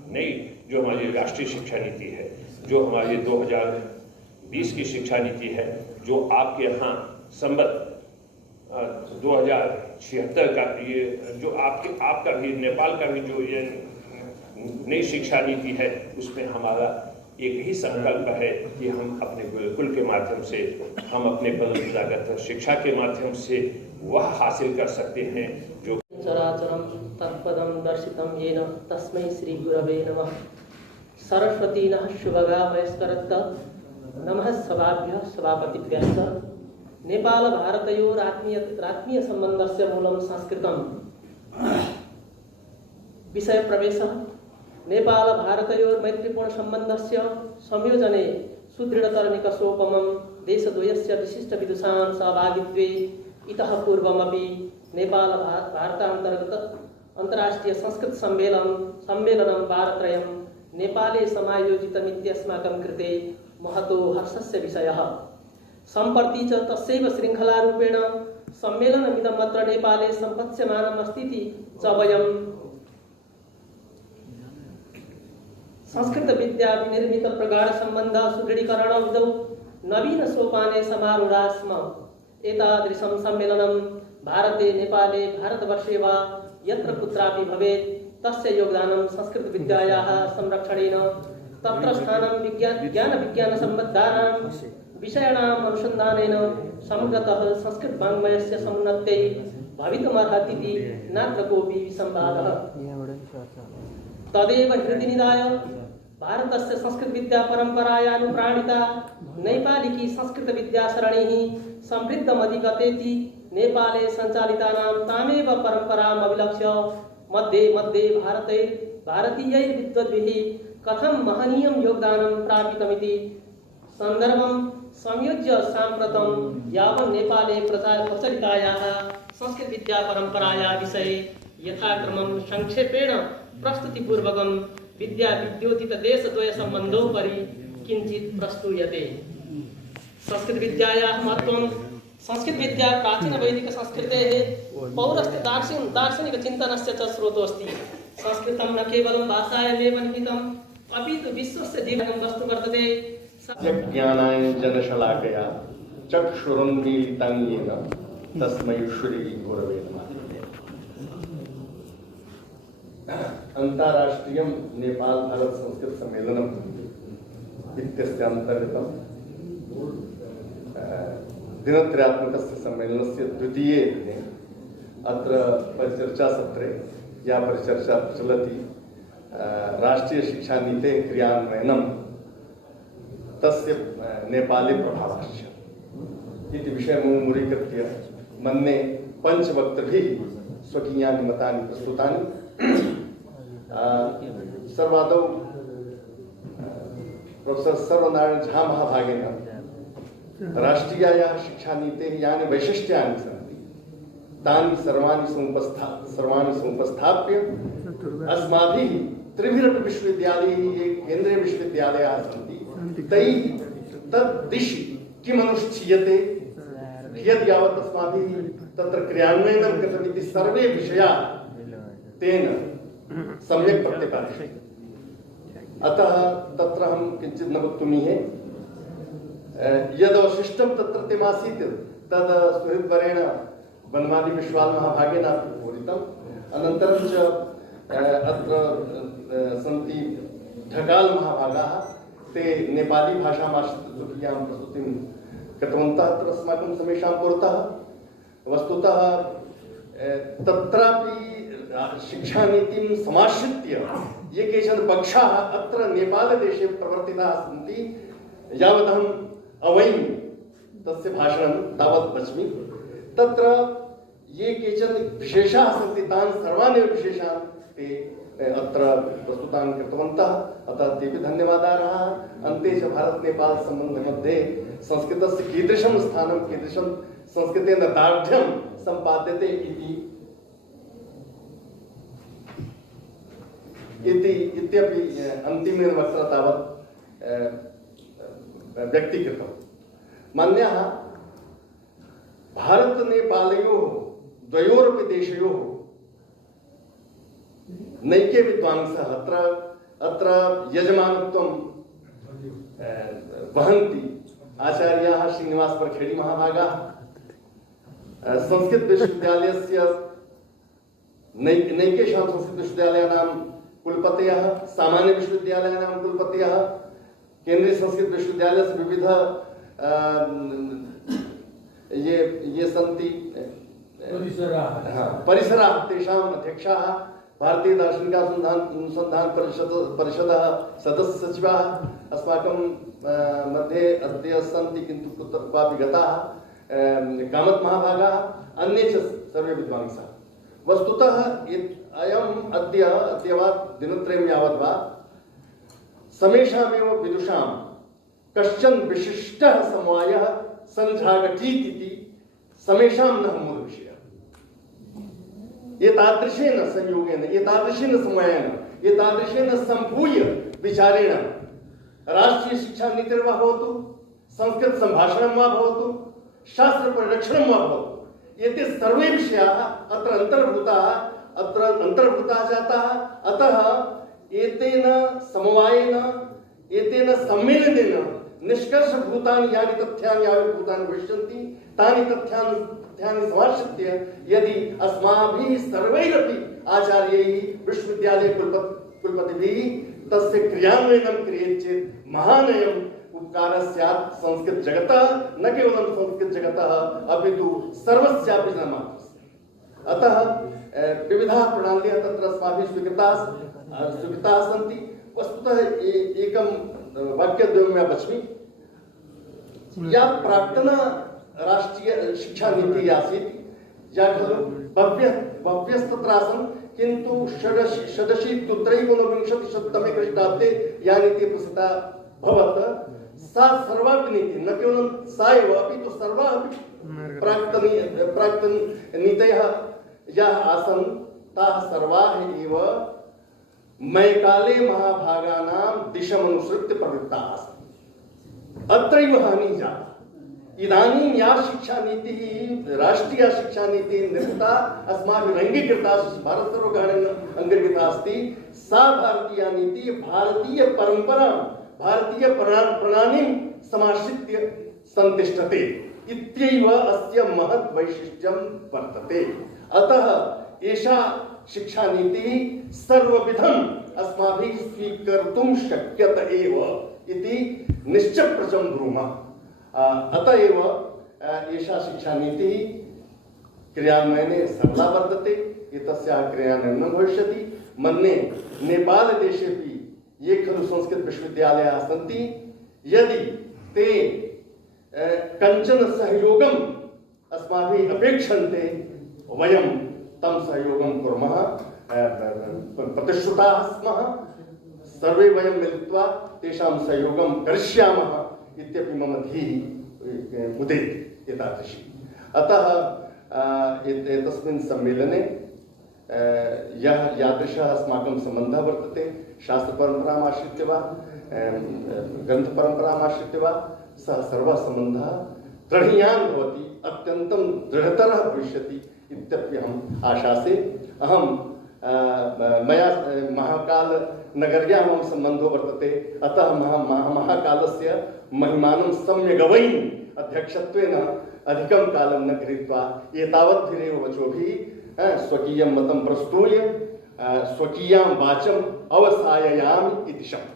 नई जो हमारी राष्ट्रीय शिक्षा नीति है, जो हमारी 2020 की शिक्षा नीति है, जो आपके यहाँ संबत 2076 का ये जो आपका भी नेपाल का भी जो ये नई शिक्षा नीति है, उसमें हमारा एक ही संकल्प है कि हम अपने गुरुकुल के माध्यम से, हम अपने परंपरागत शिक्षा के माध्यम से वह हासिल कर सकते हैं जो चराचरम तत्पदम दर्शितम येन तस्मै श्री गुरवे नमः। सरस्वती नः शुभगा वयस्करत्त नमः सभाभ्यः सभापतिभ्यश्च। नेपाल भारतयोः आत्मीय सम्बन्धस्य मूलं संस्कृतम्। विषय प्रवेशः। नेपाल भारतयोः मैत्रीपूर्ण सम्बन्धस्य संयोजने सुदृढतरनिकषोपमं देशद्वयस्य विशिष्ट विदुषां सहभागित्वे इतः पूर्वमपि नेपाल भारतान्तर्गत अन्तर्राष्ट्रीय संस्कृत सम्मेलनं वारत्रयं नेपाले समायोजितमित्यस्माकं कृते महतो हर्षस्य विषयः। सम्प्रति च तस्यैव शृङ्खलारूपेण सम्मेलनमिदमत्र नेपाले सम्पत्स्यमानमस्तीति च वयं संस्कृत विद्या निर्मित प्रगाढ़ संबंध सुदृढीकरण विधौ नवीन सोपाने समारूढ़ा स्म। एतादृशं सम्मेलनं भारते, नेपाले, भारतवर्षे वा यत्र कुत्रापि भवेत्, तस्य योगदानं संस्कृत विद्यायाः संरक्षणेन, तत्र स्थानं विज्ञान सम्बद्धानां विषयाणाम् अनुसन्धानेन समग्रतः संस्कृत वाङ्मयस्य समुन्नत्यै भवितुमर्हतीति नात्र कोऽपि संवादः। तदेव हृदि निधाय भारतस्य संस्कृत विद्या परंपरायानुप्राणिता नैपालिकी संस्कृत विद्या सरणिः समृद्धमधिगतेति नेपाले संचालितानां तामेव परंपराम् अभिलक्ष्य मध्ये भारतीयैः विद्वद्भिः कथं महनीयं योगदानं प्रापितमिति सन्दर्भं संयोज्य साम्प्रतं यावत् नेपाले प्रचलितायाः संस्कृत विद्या परंपरायाः विषये यथाक्रमं संक्षेपेण प्रस्तुतिपूर्वकं विद्या विद्योतित देशद्वय संबंधोपरि किंचित प्रस्तूयते। संस्कृत विद्यायाः महत्त्वं। संस्कृत विद्या प्राचीन वैदिक संस्कृतेः पौरस्त्य दार्शनिक चिन्तनस्य च स्रोतोऽस्ति। संस्कृतं न केवलं भाषायामेव निहितम् अपितु विश्वस्य जीवनं वस्तु वर्तते। ज्ञानाय जनशलाकया चक्षुरुन्मीलितं येन तस्मै श्री गुरवे नमः। अंतर्राष्ट्रीय नेपाल भारत संस्कृत सम्मेलनम इत्यस्य अंतर्गतं दिनत्रयात्मकस्य सम्मेलनस्य द्वितीये दिने अत्र परिचर्चासत्रे या परिचर्चा प्रचलति राष्ट्रीय शिक्षा नीते क्रियान्वयनं तस्य नेपाले प्रभावश्च इति विषयं मूलीकृत्य मन्ये पञ्चवक्तृभिः स्वकीयानि मतानि प्रस्तुतानि। सर्वादौ प्रोफेसर सर्वनारायण झा महाभागेन राष्ट्रीयायाः शिक्षानीतेः यानि वैशिष्ट्यानि सन्ति तानि सर्वाणि समुपस्थाप्य अस्माभिः त्रिभिरपि विश्वविद्यालयैः ये केन्द्रीय विश्वविद्यालयाः सन्ति तैः तद्दिशि किमनुष्ठीयते, कियत् यावत् अस्माभिः तत्र क्रियान्वयनं कृतमिति सर्वे विषयाः तेन सम्यक् प्रतिपादितः। अतः तत्र अहं किञ्चित् न वक्तुमीहे। यदवशिष्टं तत्रत्यमासीत् तद् सुहृद्वरेण वनमाली विश्वाल महाभागेन पूरितम्। अनन्तरं च अत्र सन्ति ढकाल महाभागाः, ते नेपाली भाषामाश्रित्य स्वकीयां प्रस्तुतिं कृतवन्तः अत्र अस्माकं समेषां पुरतः। वस्तुतः तत्रापि शिक्षानीतिं समाश्रित्य ये केचन पक्षाः अत्र नेपालदेशे प्रवर्तिताः सन्ति, यावदहम् अवैमि तस्य भाषणं तावत् वच्मि। तत्र ये केचन विशेषाः सन्ति तान् सर्वानेव विशेषान् ते अत्र प्रस्तुतान् कृतवन्तः, अतः तेपि धन्यवादार्हः। अन्ते च भारत-नेपाल सम्बन्धमध्ये संस्कृतस्य कीदृशं स्थानं, कीदृशं संस्कृतेन दार्ढ्यं सम्पाद्यते इत्यपि अन्तिमेन वक्त्रा तावत् व्यक्तीकृतम्। मन्यः भारत-नेपालयोः द्वयोरपि देशयोः नैके विद्वांसः अत्र यजमानत्वं वहन्ति। आचार्याः श्रीनिवास परखेड़ी महाभागाः संस्कृत विश्वविद्यालयस्य नैकेषां संस्कृत विश्वविद्यालयानां कुलपतयः, सामान्य विश्वविद्यालयानां कुलपतयः, केंद्रीय संस्कृत विश्वविद्यालयस्य विविध ये सन्ति परिसराः, तेषाम् अध्यक्षाः, भारतीय दार्शनिक अनुसंधान परिषदः सदस्य सचिवाः अस्माकं मध्ये अद्य सन्ति, किन्तु कुत्र क्वापि गताः, कामत महाभागाः, अन्ये च सर्वे विद्वांसः। वस्तुतः अयम् अद्य दिनत्रयं यावत् वा समेषामेव विदुषां कश्चन विशिष्टः समवायः सञ्जागतीत् इति समेषां न मूलविषयः। एतादृशेन संयोगेन, एतादृशेन समवायेन, एतादृशेन सम्भूय विचारेण राष्ट्रीय शिक्षा नीतिर्वा भवतु, संस्कृत संभाषणं वा भवतु, शास्त्र परिरक्षणं वा भवतु, एते सर्वे विषयाः अत्र अन्तर्भूताः जाताः। अतः एतेन समवायेन, एतेन सम्मेलनेन निष्कर्षभूतानि यानि तथ्यानि आविर्भूतानि भविष्यन्ति, तानि तथ्यानि समाश्रित्य यदि अस्माभिः सर्वैरपि आचार्यैः, विश्वविद्यालय कुलपतिभिः तस्य क्रियान्वयनं क्रियेत् चेत् महानयम् उपकारः स्यात् संस्कृत जगतः, न केवलं संस्कृत जगतः अपितु सर्वस्यापि जनमानसस्य। अतः विविधाः प्रणाल्यः तत्र अस्माभिः स्वीकृताः सन्ति। वस्तुतः एकं वाक्यद्वयं मैं वच्मि। या प्राक्तन राष्ट्रीय शिक्षा नीति आसीत्, या खलु बह्व्यस्तत्र आसन्, किन्तु षडशीत्युत्तरैकोनविंशतिशततमे ख्रीष्टाब्दे या नीतिः प्रसिद्धा भवत्, सा सर्वापि नीतिः, न केवलं सा एव अपितु सर्वाः अपि प्राक्तननीतयः याः आसन्, ताः सर्वाः एव मैकाले महाभागानां दिशमनुसृत्य प्रवृत्ताः आसन्। अत्रैव हानिः जाता। इदानीं या शिक्षा नीतिः, राष्ट्रीय शिक्षा नीतिः निर्मिता, अस्माभिः अङ्गीकृता, भारतसर्वकारेण अङ्गीकृता अस्ति, सा भारतीय नीतिः भारतीय परम्परां, भारतीय प्रणालीं समाश्रित्य सन्तिष्ठते इत्यैव अस्य महत् वैशिष्ट्यं वर्तते। अतः एषा शिक्षा नीतिः सर्वविधम् अस्माभिः स्वीकर्तुं शक्यत एव इति निश्चप्रचं ब्रूमः। अतः एव एषा शिक्षा नीतिः क्रियान्वयने सरला वर्तते। एतस्याः क्रियान्वयनं भविष्यति। मन्ये नेपालदेशेपि ये खलु संस्कृत विश्वविद्यालयाः सन्ति, यदि ते कञ्चन सहयोगम् अस्माभिः अपेक्षन्ते, वयं तं सहयोगं कुर्मः, प्रतिश्रुताः स्मः। सर्वे वयं मिलित्वा तेषां सहयोगं करिष्यामः इत्यपि मम धीः उदेति एतादृशी। अतः एतस्मिन् सम्मेलने यः यादृशः अस्माकं सम्बन्धः वर्तते, शास्त्रपरम्पराम् आश्रित्य वा ग्रन्थपरम्पराम् आश्रित्य वा, सः सर्वः सम्बन्धः दृढीयान् भवति, अत्यन्तं दृढतरः भविष्यति इत्यप्यहम् आशासे। अहं मया महाकालनगर्यां मम सम्बन्धो वर्तते, अतः महाकालस्य महिमानं सम्यगवैन् अध्यक्षत्वेन अधिकं कालं न गृहीत्वा एतावद्भिरेव वचोभिः स्वकीयं मतं प्रस्तूय स्वकीयां वाचम् अवसाययामि इति शब्दः।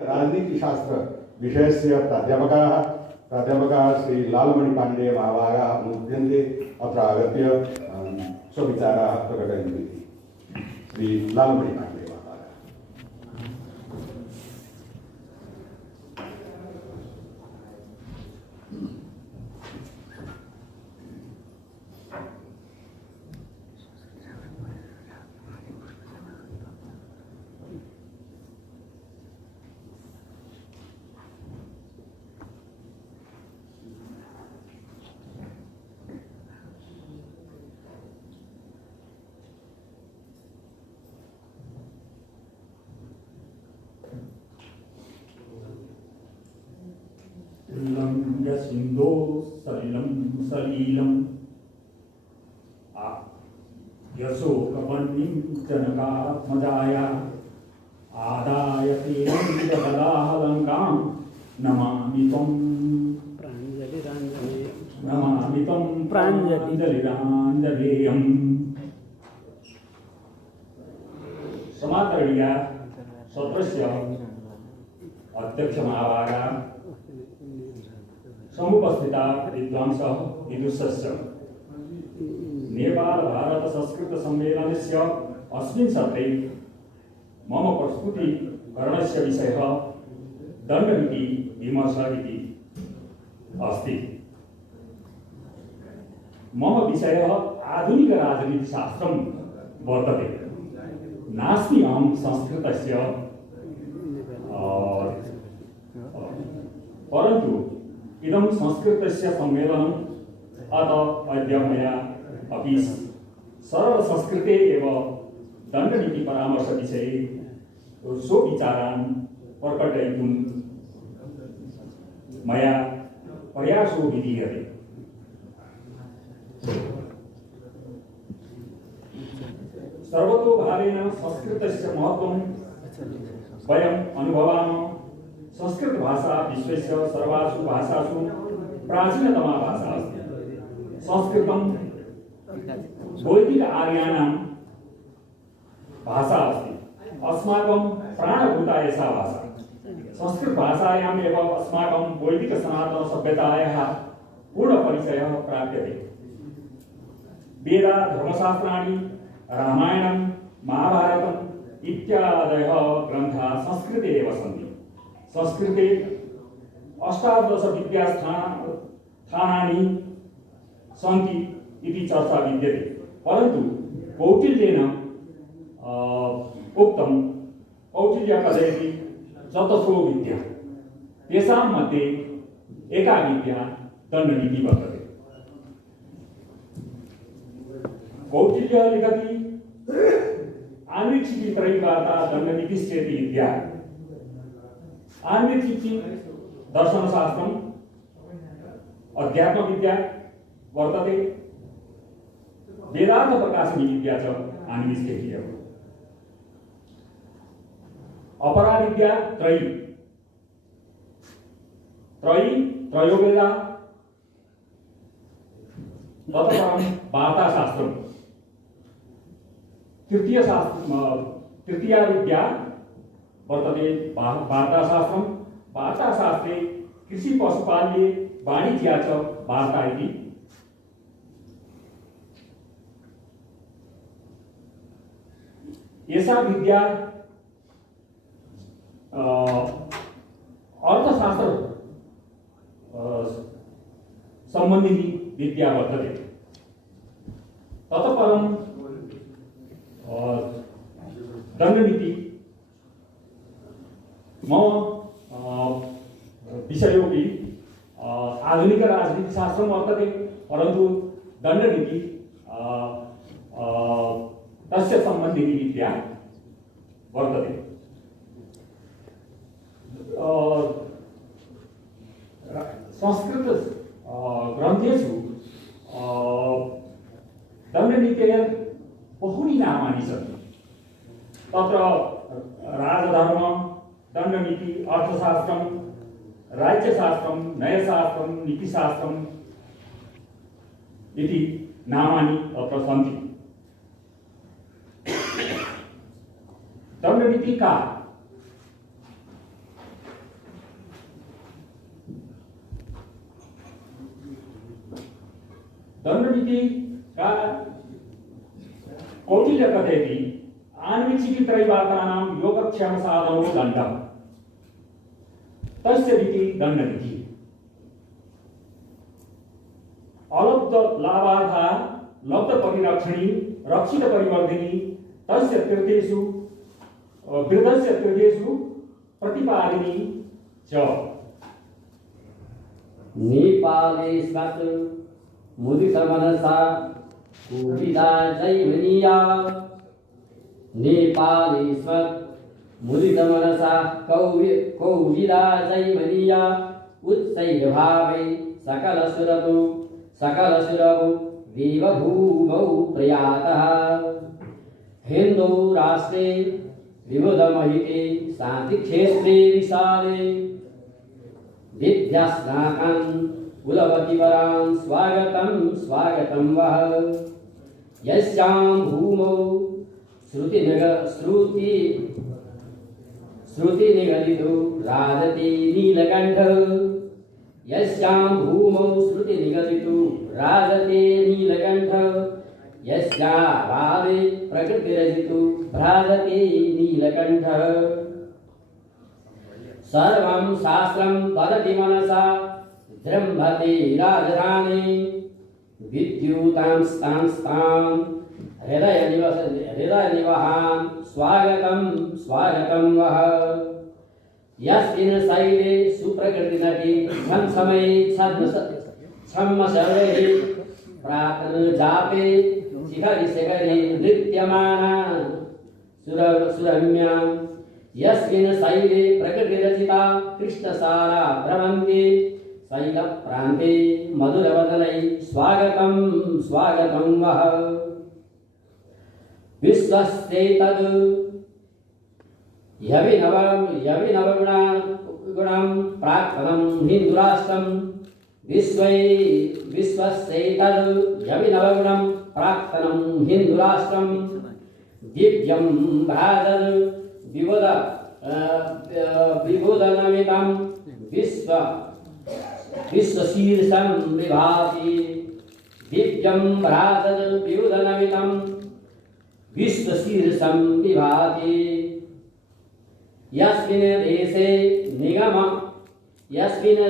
राजनीतिशास्त्र विषयस्य प्राध्यापकाः श्री लालमणि पाण्डे महाभागाः अनुद्यन्ते अत्र आगत्य स्वविचाराः प्रकटयन्ति। श्री लालमणि पाण्डे महाभागाः। सलिलं यसिन्दो सलिलं सलीलं यशोकवह्निं जनकात्मजाया आदाय तेनैकबलाहलङ्कां नमामि त्वं प्राञ्जलिराञ्जलेयम्। समादरणीय सत्रस्य अध्यक्षमावागा समुपस्थिता विद्वांसः विदुषस्य नेपाल भारत संस्कृत सम्मेलनस्य अस्मिन् सत्रे मम प्रस्तुतिकरणस्य विषयः दण्डनीति विमर्शः इति अस्ति। मम विषयः आधुनिक राजनीतिशास्त्रं वर्तते। नास्मि अहं संस्कृतस्य परन्तु इदं संस्कृतस्य सम्मेलनम् अतः अद्य मया अपि सरल संस्कृते एव दण्डनीति परामर्श विषये स्वविचारान् प्रकटयितुं मया प्रयासो विधीयते। सर्वतोभावेन संस्कृतस्य महत्त्वं वयम् अनुभवामः। संस्कृत भाषा विश्वस्य सर्वासु भाषासु प्राचीनतमा भाषा अस्ति। संस्कृतं वैदिक आर्याणां भाषा अस्ति। अस्माकं प्राणभूता एषा भाषा। संस्कृत भाषायाम् एव अस्माकं वैदिक सनातन सभ्यतायाः पूर्णपरिचयः प्राप्यते। वेदा धर्मशास्त्राणि रामायणं महाभारतम् इत्यादयः ग्रन्थाः संस्कृते एव सन्ति। संस्कृते 18 विद्यास्थानानि सन्ति इति चर्चा विद्यते। परन्तु कौटिल्येन उक्तं कौटिल्य कथयति चतस्रो विद्या तेषां मध्ये एका विद्या दण्डनीति वर्तते। कौटिल्यः लिखति आन्वीक्षिकीत्रयीवार्ता दण्डनीतिश्चेति विद्या। आन्वीक्षिकी दर्शनशास्त्रम् अध्यात्मविद्या वर्तते। वेदार्थ प्रकाशनी विद्या च आन्वीक्षिकी। अपरा विद्या त्रयी त्रयो वेदा ततः वार्ताशास्त्रम्। तृतीया विद्या वर्तते वार्ताशास्त्रम्। वार्ताशास्त्रे कृषि पशुपाल्ये वाणिज्या च वार्ता इति। एषा विद्या अर्थशास्त्र सम्बन्धिनी विद्या वर्तते। ततः परं दण्डनीति मम विषयोपि आधुनिक राजनीतिशास्त्रं वर्तते। परन्तु दण्डनीति तस्य सम्बन्धिनी विद्या वर्तते। संस्कृत ग्रन्थेषु दण्डनीतेः बहूनि नामानि सन्ति। तत्र राजधर्म, दण्डनीति, अर्थशास्त्रं, राज्यशास्त्रं, न्यायशास्त्रं, नीतिशास्त्रम् इति नामानि तत्र सन्ति। दण्डनीति का दण्डनीति का कौटिल्य कथयति आन्वीक्षिकीत्रयीवार्तानां योगक्षेम साधनो दण्डः तस्य रीति दण्डनीति। अलब्ध लाभार्था लब्ध परिरक्षणी रक्षित परिवर्धिनी तस्य तीर्थेषु वृद्धस्य तीर्थेषु प्रतिपादिनी च। नेपालेष्वत् मुदितमनसा कुपिता जैमनीया। नेपालेष्वत् मुदितमनसा कौविदा जैमनीया। उत्सैर्भावे सकलसुरभु देवभूमौ प्रयातः हिन्दू राष्ट्रे विबुधमहिते शान्तिक्षेत्रे विशाले विद्यास्नाकान् कुलपतिवरान् स्वागतं वः यस्यां भूमौ श्रुतिनिगदितो राजते नीलकण्ठ यस्यां भूमौ श्रुतिनिगदितो राजते नीलकण्ठ यस्या भावे प्रकृतिरजितो भ्राजते नीलकण्ठ सर्वं शास्त्रं वदति मनसा जृम्भते राजधानी विद्युतां स्तां हृदयनिवहान् स्वागतं वः यस्मिन् शैले सुप्रकृतिनटी छमसमये छम्मशरैः प्रातर्जाते शिखरि नृत्यमाना सुरम्या यस्मिन् शैले प्रकृतिरचिता कृष्णसारा भ्रमन्ति शैलप्रान्ते मधुरवदनै स्वागतं वः विश्वस्यैतद् यविनवगुणां प्राक्तनं हिन्दुराष्ट्रं विश्वस्यैतद् यविनवगुणं प्राक्तनं हिन्दुराष्ट्रं दिव्यं भ्राजद् विबुधनमितं विश्वशीर्षं विभाति दिव्यं भ्राजद् विबुधनमितं विश्वशीर्षं विभाति यस्मिन्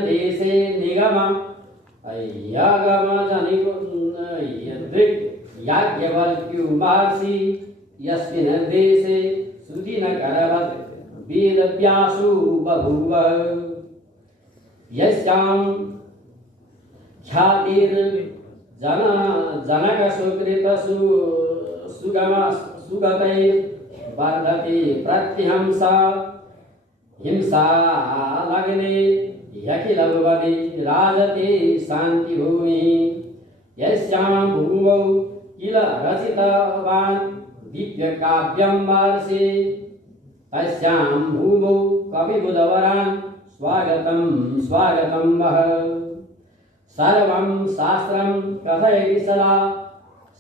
देशे निगम याज्ञवल्क्यो महर्षि यस्मिन् देशे सुदिनकरवत् वेदव्यासो बभूव यस्यां सुगतैर्वर्धते प्रत्यहंसा हिंसा लग्ने यखिलभुवने राजते शान्तिभूमिः यस्यां भूमौ किल रचितवान् दिव्यकाव्यं महर्षि तस्यां भूमौ कविबुधवरान् स्वागतं वः सर्वं शास्त्रं कथयति सदा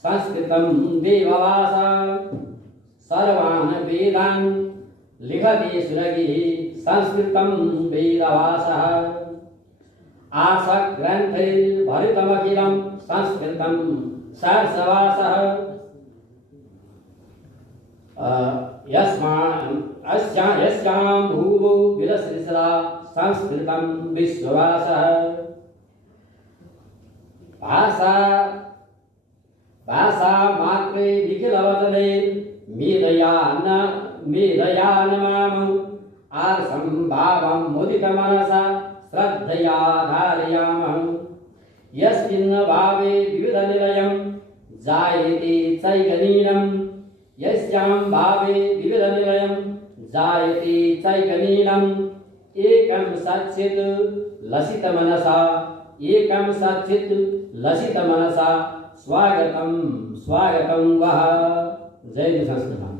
संस्कृतं देवभाषा सर्वान् वेदान् लिखति सुरगिः संस्कृतं वेदभाषा आर्षग्रन्थैर्भरितमखिलं संस्कृतं सहस्रभाषः यस्यां भूमौ विलसति सदा संस्कृतं विश्वभाषः भाषा मात्रे निखिलवदने मेधयानमामौ आर्षं भावं मुदितमनसा श्रद्धया धारयामः यस्मिन् भावे विविधनिलयं जायते चैकनीनं यस्यां भावे विविधनिलयं जायते चैकनीनम् एकं सच्चित् लसितमनसा स्वागतं वः जय संस्कृतम्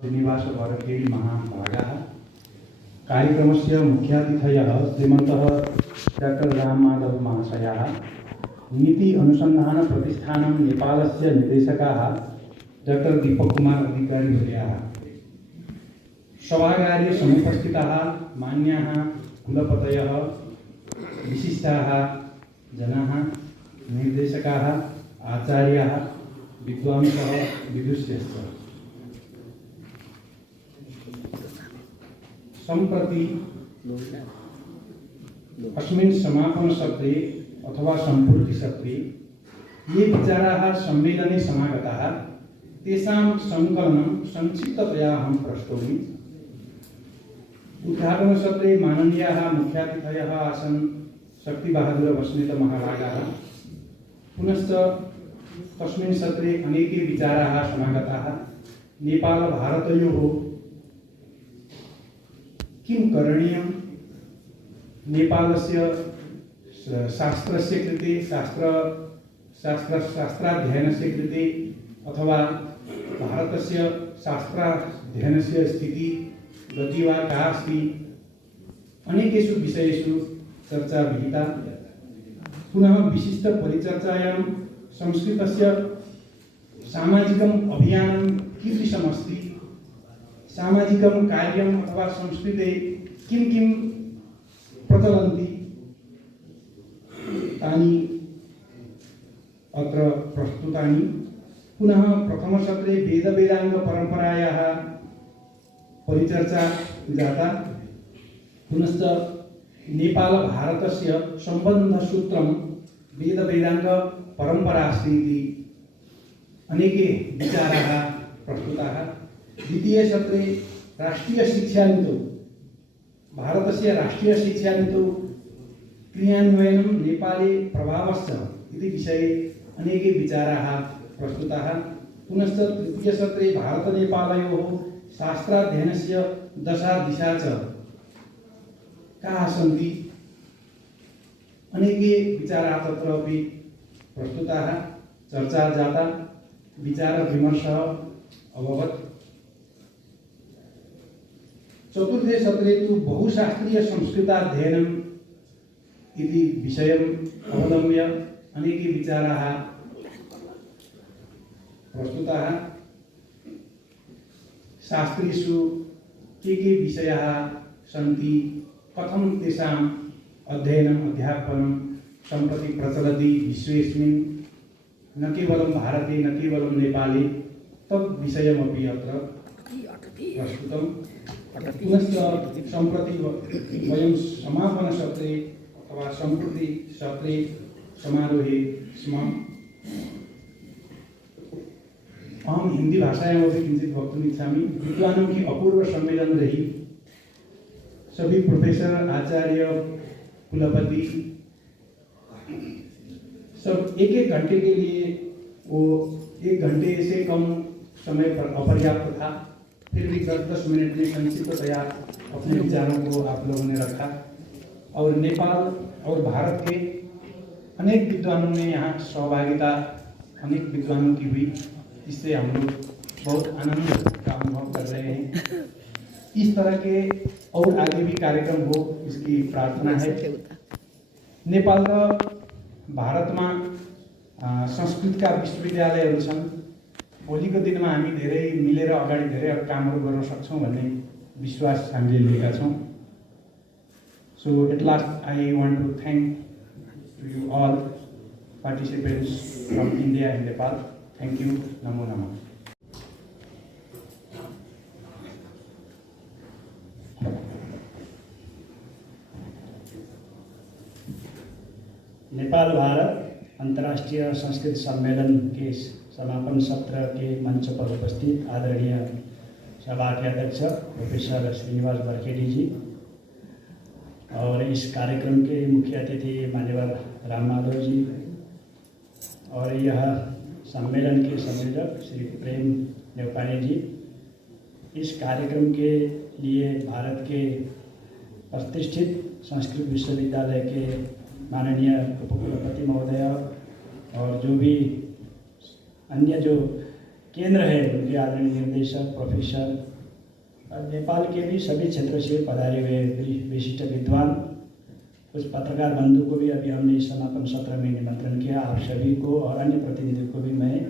श्रीनिवास वरखेडी महाभागाः कार्यक्रमस्य मुख्यातिथयः श्रीमन्तः डॉक्टर राममाधव महाशयाः नीति अनुसंधान प्रतिष्ठानं नेपालस्य निर्देशकाः डॉक्टर दीपक कुमार अधिकारी वर्याः सभागारे समुपस्थिताः मान्याः कुलपतयः विशिष्टाः जनाः निर्देशकाः आचार्याः विद्वांसः विदुषश्च सम्प्रति अस्मिन् समापनसत्रे अथवा सम्पूर्तिसत्रे ये विचाराः सम्मेलने समागताः तेषां संकलनं संक्षिप्ततया अहं प्रस्तौमि। उद्घाटनसत्रे माननीयाः मुख्यातिथयः आसन् शक्तिबहादुर बस्नेत महाभागाः। पुनश्च तस्मिन् सत्रे अनेके विचाराः समागताः। नेपाल भारतयोः किं करणीयं नेपालस्य शास्त्रस्य कृते शास्त्राध्ययनस्य कृते अथवा भारतस्य शास्त्राध्ययनस्य स्थिति गति वा का अस्ति अनेकेषु विषयेषु चर्चा विहिता। पुनः विशिष्ट परिचर्चायां संस्कृतस्य सामाजिकम् अभियानं कीदृशमस्ति, सामाजिकं कार्यम् अथवा संस्कृते किं किं प्रचलन्ति तानि अत्र प्रस्तुतानि। पुनः प्रथमसत्रे वेदवेदाङ्गपरम्परायाः परिचर्चा जाता। पुनश्च नेपाल भारतस्य सम्बन्धसूत्रं वेदवेदाङ्गपरम्परा अस्ति इति अनेके विचाराः प्रस्तुताः। द्वितीयसत्रे राष्ट्रियशिक्षानीतौ भारतस्य राष्ट्रियशिक्षानीतौ क्रियान्वयनं नेपाले प्रभावश्च इति विषये अनेके विचाराः प्रस्तुताः। पुनश्च तृतीयसत्रे भारतनेपालयोः शास्त्राध्ययनस्य दशा दिशा च काः सन्ति अनेके विचाराः तत्रापि प्रस्तुताः। चर्चा जाता, विचारविमर्शः अभवत्। चतुर्थे सत्रे तु बहुशास्त्रीय संस्कृताध्ययनम् इति विषयम् अवलम्ब्य अनेके विचाराः प्रस्तुताः। शास्त्रेषु के विषयाः सन्ति, कथं तेषाम् अध्ययनम् अध्यापनं सम्प्रति प्रचलति विश्वेस्मिन्, न केवलं भारते न केवलं नेपाले, तद् विषयमपि अत्र प्रस्तुतं। पुनश्च सम्प्रति वयं समापनसत्रे अथवा सम्प्रति सत्रे समारोहे स्म। अहम हिंदी भाषायामपि किंचित वक्तुम् इच्छामि। विद्वानों की अपूर्व सम्मेलन रही। सभी प्रोफेसर, आचार्य, कुलपति सब एक एक घंटे के लिए, वो 1 घंटे से कम समय पर अपर्याप्त था, फिर भी 10-10 मिनट में संक्षिप्ततया अपने विचारों को आप लोगों ने रखा। और नेपाल और भारत के अनेक विद्वानों ने यहाँ सहभागिता अनेक विद्वानों की हुई। इससे हम लोग बहुत आनंद का अनुभव कर रहे हैं। इस तरह के और आगे भी कार्यक्रम हो, इसकी प्रार्थना है। नेपाल र भारतमा संस्कृतका विश्वविद्यालयहरू छन्। भोलिको दिनमा हामी धेरै मिलेर अगाडि धेरै कामहरू गर्न सक्छौँ भन्ने विश्वास हामीले लिएका छौँ। So at last I want to thank you all participants from India and Nepal. Thank you. नमो नमः। नेपाल भारत अंतर्राष्ट्रीय संस्कृत सम्मेलन के समापन सत्र के मंच पर उपस्थित आदरणीय सभा के अध्यक्ष प्रोफेसर श्रीनिवास बरखेड़ी जी और इस कार्यक्रम के मुख्य अतिथि मान्यवर राम माधव जी और यह सम्मेलन के संयोजक श्री प्रेम नेपाली जी, इस कार्यक्रम के लिए भारत के प्रतिष्ठित संस्कृत विश्वविद्यालय के माननीय उपकुलपति महोदय और जो भी अन्य जो केंद्र है उनके आदरणीय निर्देशक प्रोफेसर और नेपाल के भी सभी क्षेत्र से पधारे हुए विशिष्ट विद्वान, कुछ पत्रकार बंधु को भी अभी हमने इस समापन सत्र में निमंत्रण किया। आप सभी को और अन्य प्रतिनिधियों को भी मैं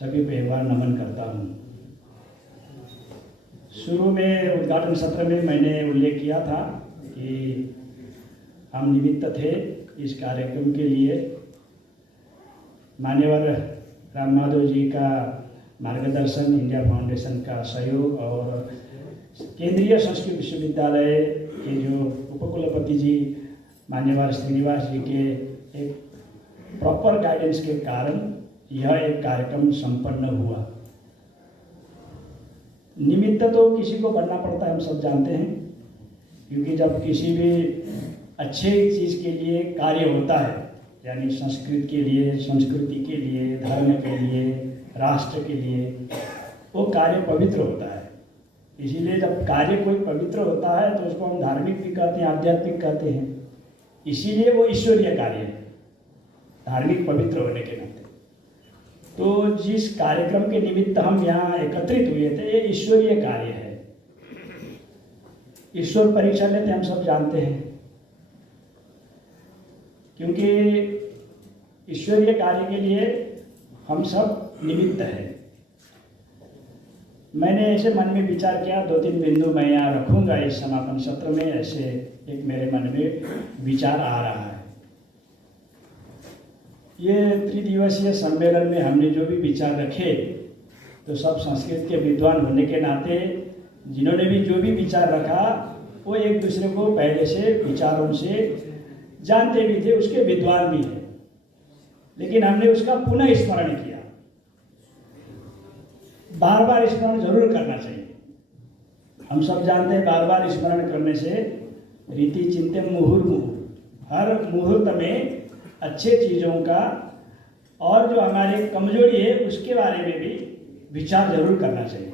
सभी को एक बार नमन करता हूँ। शुरू में उद्घाटन सत्र में मैंने उल्लेख किया था कि हम निमित्त थे इस कार्यक्रम के लिए। मान्यवर राम माधव जी का मार्गदर्शन, इंडिया फाउंडेशन का सहयोग और केंद्रीय संस्कृत विश्वविद्यालय के जो उपकुलपति जी मान्यवर श्रीनिवास जी के एक प्रॉपर गाइडेंस के कारण यह एक कार्यक्रम संपन्न हुआ। निमित्त तो किसी को बनना पड़ता है, हम सब जानते हैं, क्योंकि जब किसी भी अच्छे चीज़ के लिए कार्य होता है, यानी संस्कृत के लिए, संस्कृति के लिए, धर्म के लिए, राष्ट्र के लिए, वो कार्य पवित्र होता है। इसीलिए जब कार्य कोई पवित्र होता है तो उसको हम धार्मिक भी कहते हैं, आध्यात्मिक कहते हैं। इसीलिए वो ईश्वरीय कार्य है, धार्मिक पवित्र होने के नाते। तो जिस कार्यक्रम के निमित्त हम यहाँ एकत्रित हुए थे, ये ईश्वरीय कार्य है। ईश्वर परीक्षा लेते हम सब जानते हैं, क्योंकि ईश्वरीय कार्य के लिए हम सब निमित्त हैं। मैंने ऐसे मन में विचार किया, 2-3 बिंदु मैं यहाँ रखूँगा इस समापन सत्र में। ऐसे एक मेरे मन में विचार आ रहा है। ये त्रिदिवसीय सम्मेलन में हमने जो भी विचार रखे, तो सब संस्कृत के विद्वान होने के नाते जिन्होंने भी जो भी विचार रखा वो एक दूसरे को पहले से विचारों से जानते भी थे, उसके विद्वान भी हैं। लेकिन हमने उसका पुनः स्मरण किया। बार बार स्मरण जरूर करना चाहिए। हम सब जानते हैं बार बार स्मरण करने से रीति चिंत्य मुहुर्मुहु, हर मुहूर्त में अच्छे चीज़ों का और जो हमारी कमजोरी है उसके बारे में भी विचार जरूर करना चाहिए।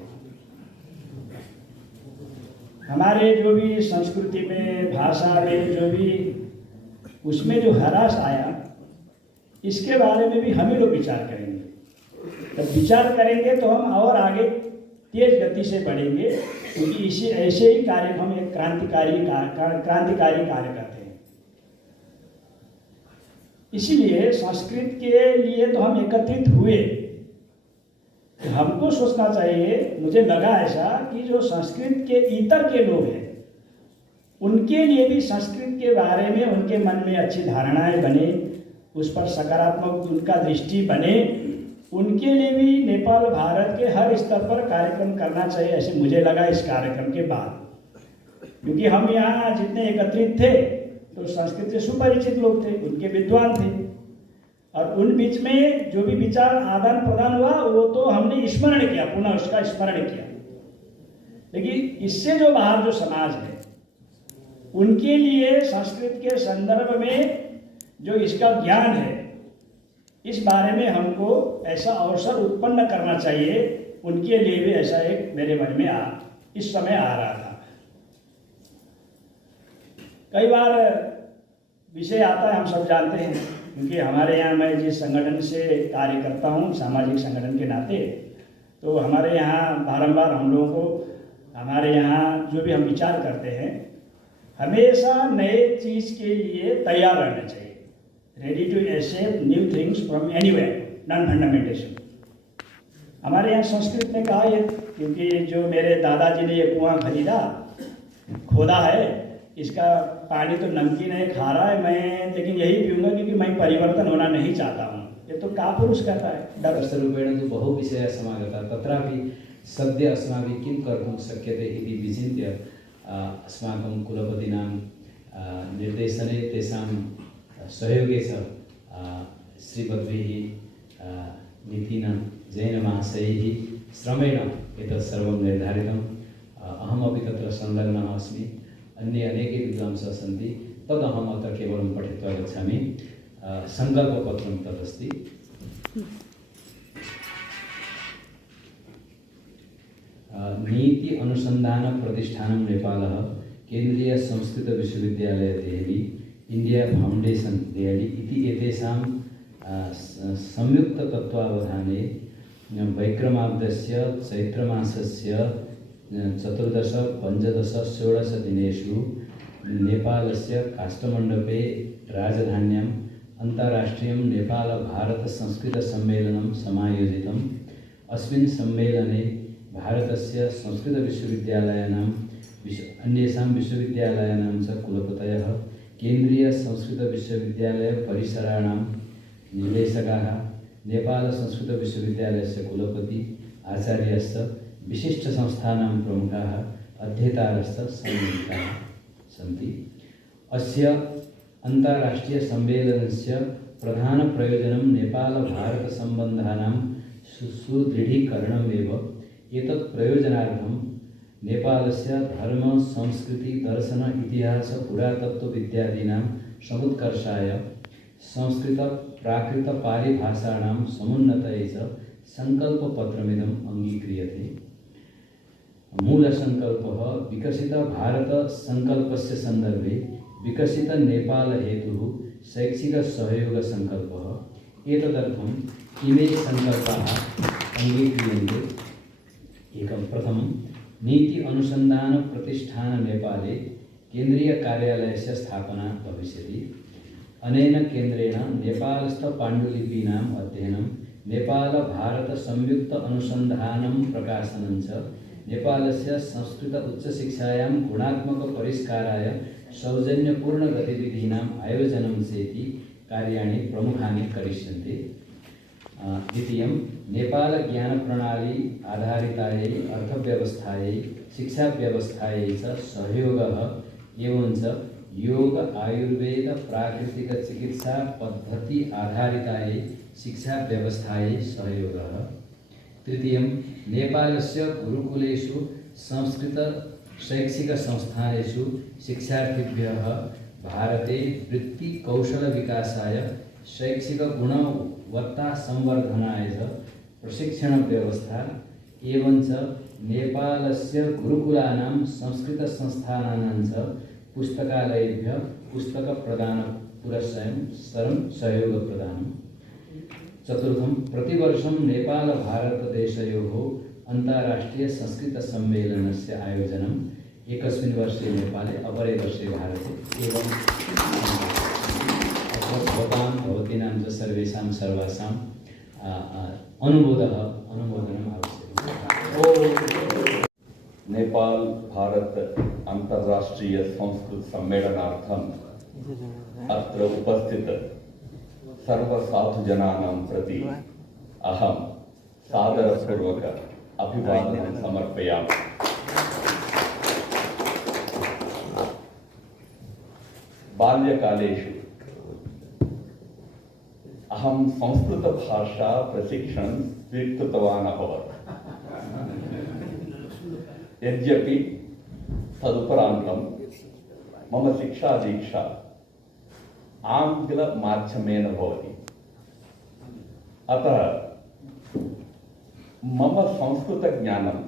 हमारे जो भी संस्कृति में, भाषा में जो भी उसमें जो ह्रास आया, इसके बारे में भी हम ही लोग विचार करेंगे। जब विचार करेंगे तो हम और आगे तेज गति से बढ़ेंगे, क्योंकि इसी ऐसे ही कार्य हम एक क्रांतिकारी कार्य करते हैं। इसीलिए संस्कृत के लिए तो हम एकत्रित हुए। हमको सोचना चाहिए, मुझे लगा ऐसा कि जो संस्कृत के इतर के लोग हैं उनके लिए भी संस्कृत के बारे में उनके मन में अच्छी धारणाएं बने, उस पर सकारात्मक उनका दृष्टि बने, उनके लिए भी नेपाल भारत के हर स्तर पर कार्यक्रम करना चाहिए, ऐसे मुझे लगा इस कार्यक्रम के बाद। क्योंकि हम यहाँ जितने एकत्रित थे तो संस्कृत से सुपरिचित लोग थे, उनके विद्वान थे, और उन बीच में जो भी विचार आदान प्रदान हुआ वो तो हमने स्मरण किया, पुनः उसका स्मरण किया। लेकिन इससे जो बाहर जो समाज है उनके लिए संस्कृत के संदर्भ में जो इसका ज्ञान है, इस बारे में हमको ऐसा अवसर उत्पन्न करना चाहिए। उनके लिए भी ऐसा एक मेरे मन में इस समय आ रहा था। कई बार विषय आता है, हम सब जानते हैं, क्योंकि हमारे यहाँ मैं जिस संगठन से कार्य करता हूँ, सामाजिक संगठन के नाते, तो हमारे यहाँ बारंबार हम लोगों को, हमारे यहाँ जो भी हम विचार करते हैं, हमेशा नए चीज़ के लिए तैयार रहना चाहिए। Ready to accept new things from anywhere, non fundamentation. हमारे यहाँ संस्कृत में कहा ये, क्योंकि जो मेरे दादाजी ने ये कुआं खरीदा, खोदा है, इसका पानी तो नमकीन है, खारा है, मैं लेकिन यही पीऊँगा क्योंकि मैं परिवर्तन होना नहीं चाहता हूँ। ये तो का पुरुष कहता है। दर्शरूपेण तु बहुविषयः समागतः, तत्रापि सद्य अस्माभिः किं कर्तुं शक्यते इति विचिन्त्य अस्माकं कुलपतीनां निर्देशने, तेषां सहयोगे च श्रीपद्भिः नितिन जैनमहाशयैः श्रमेण एतत् सर्वं निर्धारितम्। अहमपि तत्र संलग्नः अस्मि, अन्ये अनेके विद्वांसः सन्ति। तदहम् अत्र केवलं पठित्वा गच्छामि। सङ्कल्पपत्रं तदस्ति। नीति अनुसंधान प्रतिष्ठानं नेपालः, केन्द्रीय संस्कृत विश्वविद्यालय देहली, इंडिया फाउंडेशन देहली इति एतेषां संयुक्त तत्त्वावधाने वैक्रमाब्दस्य चैत्रमासस्य 14, 15, 16 दिनेषु नेपालस्य काष्ठमण्डपे राजधान्याम् अन्ताराष्ट्रियं नेपाल भारत संस्कृत सम्मेलनं समायोजितम्। अस्मिन् सम्मेलने भारतस्य संस्कृत विश्वविद्यालयानां अन्येषां विश्वविद्यालयानां च कुलपतयः, केन्द्रीय संस्कृत विश्वविद्यालय परिसराणां निर्देशकाः, नेपाल संस्कृत विश्वविद्यालयस्य कुलपति आचार्यश्च, विशिष्ट संस्थानां प्रमुखाः, अध्येतारश्च सम्मिलिताः सन्ति। अस्य अन्ताराष्ट्रीय सम्मेलनस्य प्रधान प्रयोजनं नेपाल भारत सम्बन्धानां सुदृढीकरणमेव। एतत् प्रयोजनार्थं नेपालस्य धर्म, संस्कृति, दर्शन, इतिहास, पुरातत्व इत्यादीनां समुत्कर्षाय संस्कृत प्राकृत पारिभाषाणां समुन्नतये च संकल्पपत्रमिदम् अंगीक्रियते। मूलसङ्कल्पः विकसितभारतसङ्कल्पस्य सन्दर्भे विकसितनेपालहेतुः शैक्षिकसहयोगसङ्कल्पः। एतदर्थम् इमे सङ्कल्पाः अङ्गीक्रियन्ते। एकं प्रथमं नीति अनुसन्धान प्रतिष्ठान नेपाले केन्द्रीयकार्यालयस्य स्थापना भविष्यति। अनेन केन्द्रेण नेपालस्थ पाण्डुलिपीनाम् अध्ययनं, नेपाल भारत संयुक्त अनुसन्धानं प्रकाशनं च नेपालस्य संस्कृत उच्चशिक्षायां गुणात्मक परिष्काराय सौजन्यपूर्ण गतिविधीनाम् आयोजनं चेति कार्याणि प्रमुखानि करिष्यन्ते। द्वितीयं नेपाल ज्ञान प्रणाली आधारितायै अर्थव्यवस्थायै शिक्षाव्यवस्थायै च सहयोगः एवञ्च योग आयुर्वेद प्राकृतिक चिकित्सा पद्धति आधारितायै शिक्षाव्यवस्थायै सहयोगः। तृतीयं नेपालस्य गुरुकुलेषु संस्कृत शैक्षिक संस्थानेषु शिक्षार्थिभ्यः भारते वृत्ति कौशल विकासाय शैक्षिक गुणवत्ता संवर्धनाय च प्रशिक्षण व्यवस्था एवञ्च नेपालस्य गुरुकुलानां संस्कृत संस्थानानां च पुस्तकालयेभ्यः पुस्तक प्रदान पुरस्सरं सहयोग प्रदानम्। चतुर्थं प्रतिवर्षं नेपाल भारत देशयोः अन्ताराष्ट्रीय संस्कृत सम्मेलनस्य आयोजनम् एकस्मिन् वर्षे नेपाले अपरे वर्षे भारते एवं भवतां भवतीनां च सर्वेषां सर्वासाम् अनुमोदनम् आवश्यकम्। नेपाल भारत अंतर्राष्ट्रीय संस्कृत सम्मेलनार्थम् अत्र उपस्थित सर्वसाधुजनानां प्रति अहं सादरपूर्वक अभिवादनं समर्पयामि। बाल्यकालेषु अहं संस्कृतभाषा प्रशिक्षणं स्वीकृतवान् अभवत्। यद्यपि तदुपरान्तं मम शिक्षा दीक्षा आङ्ग्लमाध्यमेन भवति, अतः मम संस्कृतज्ञानं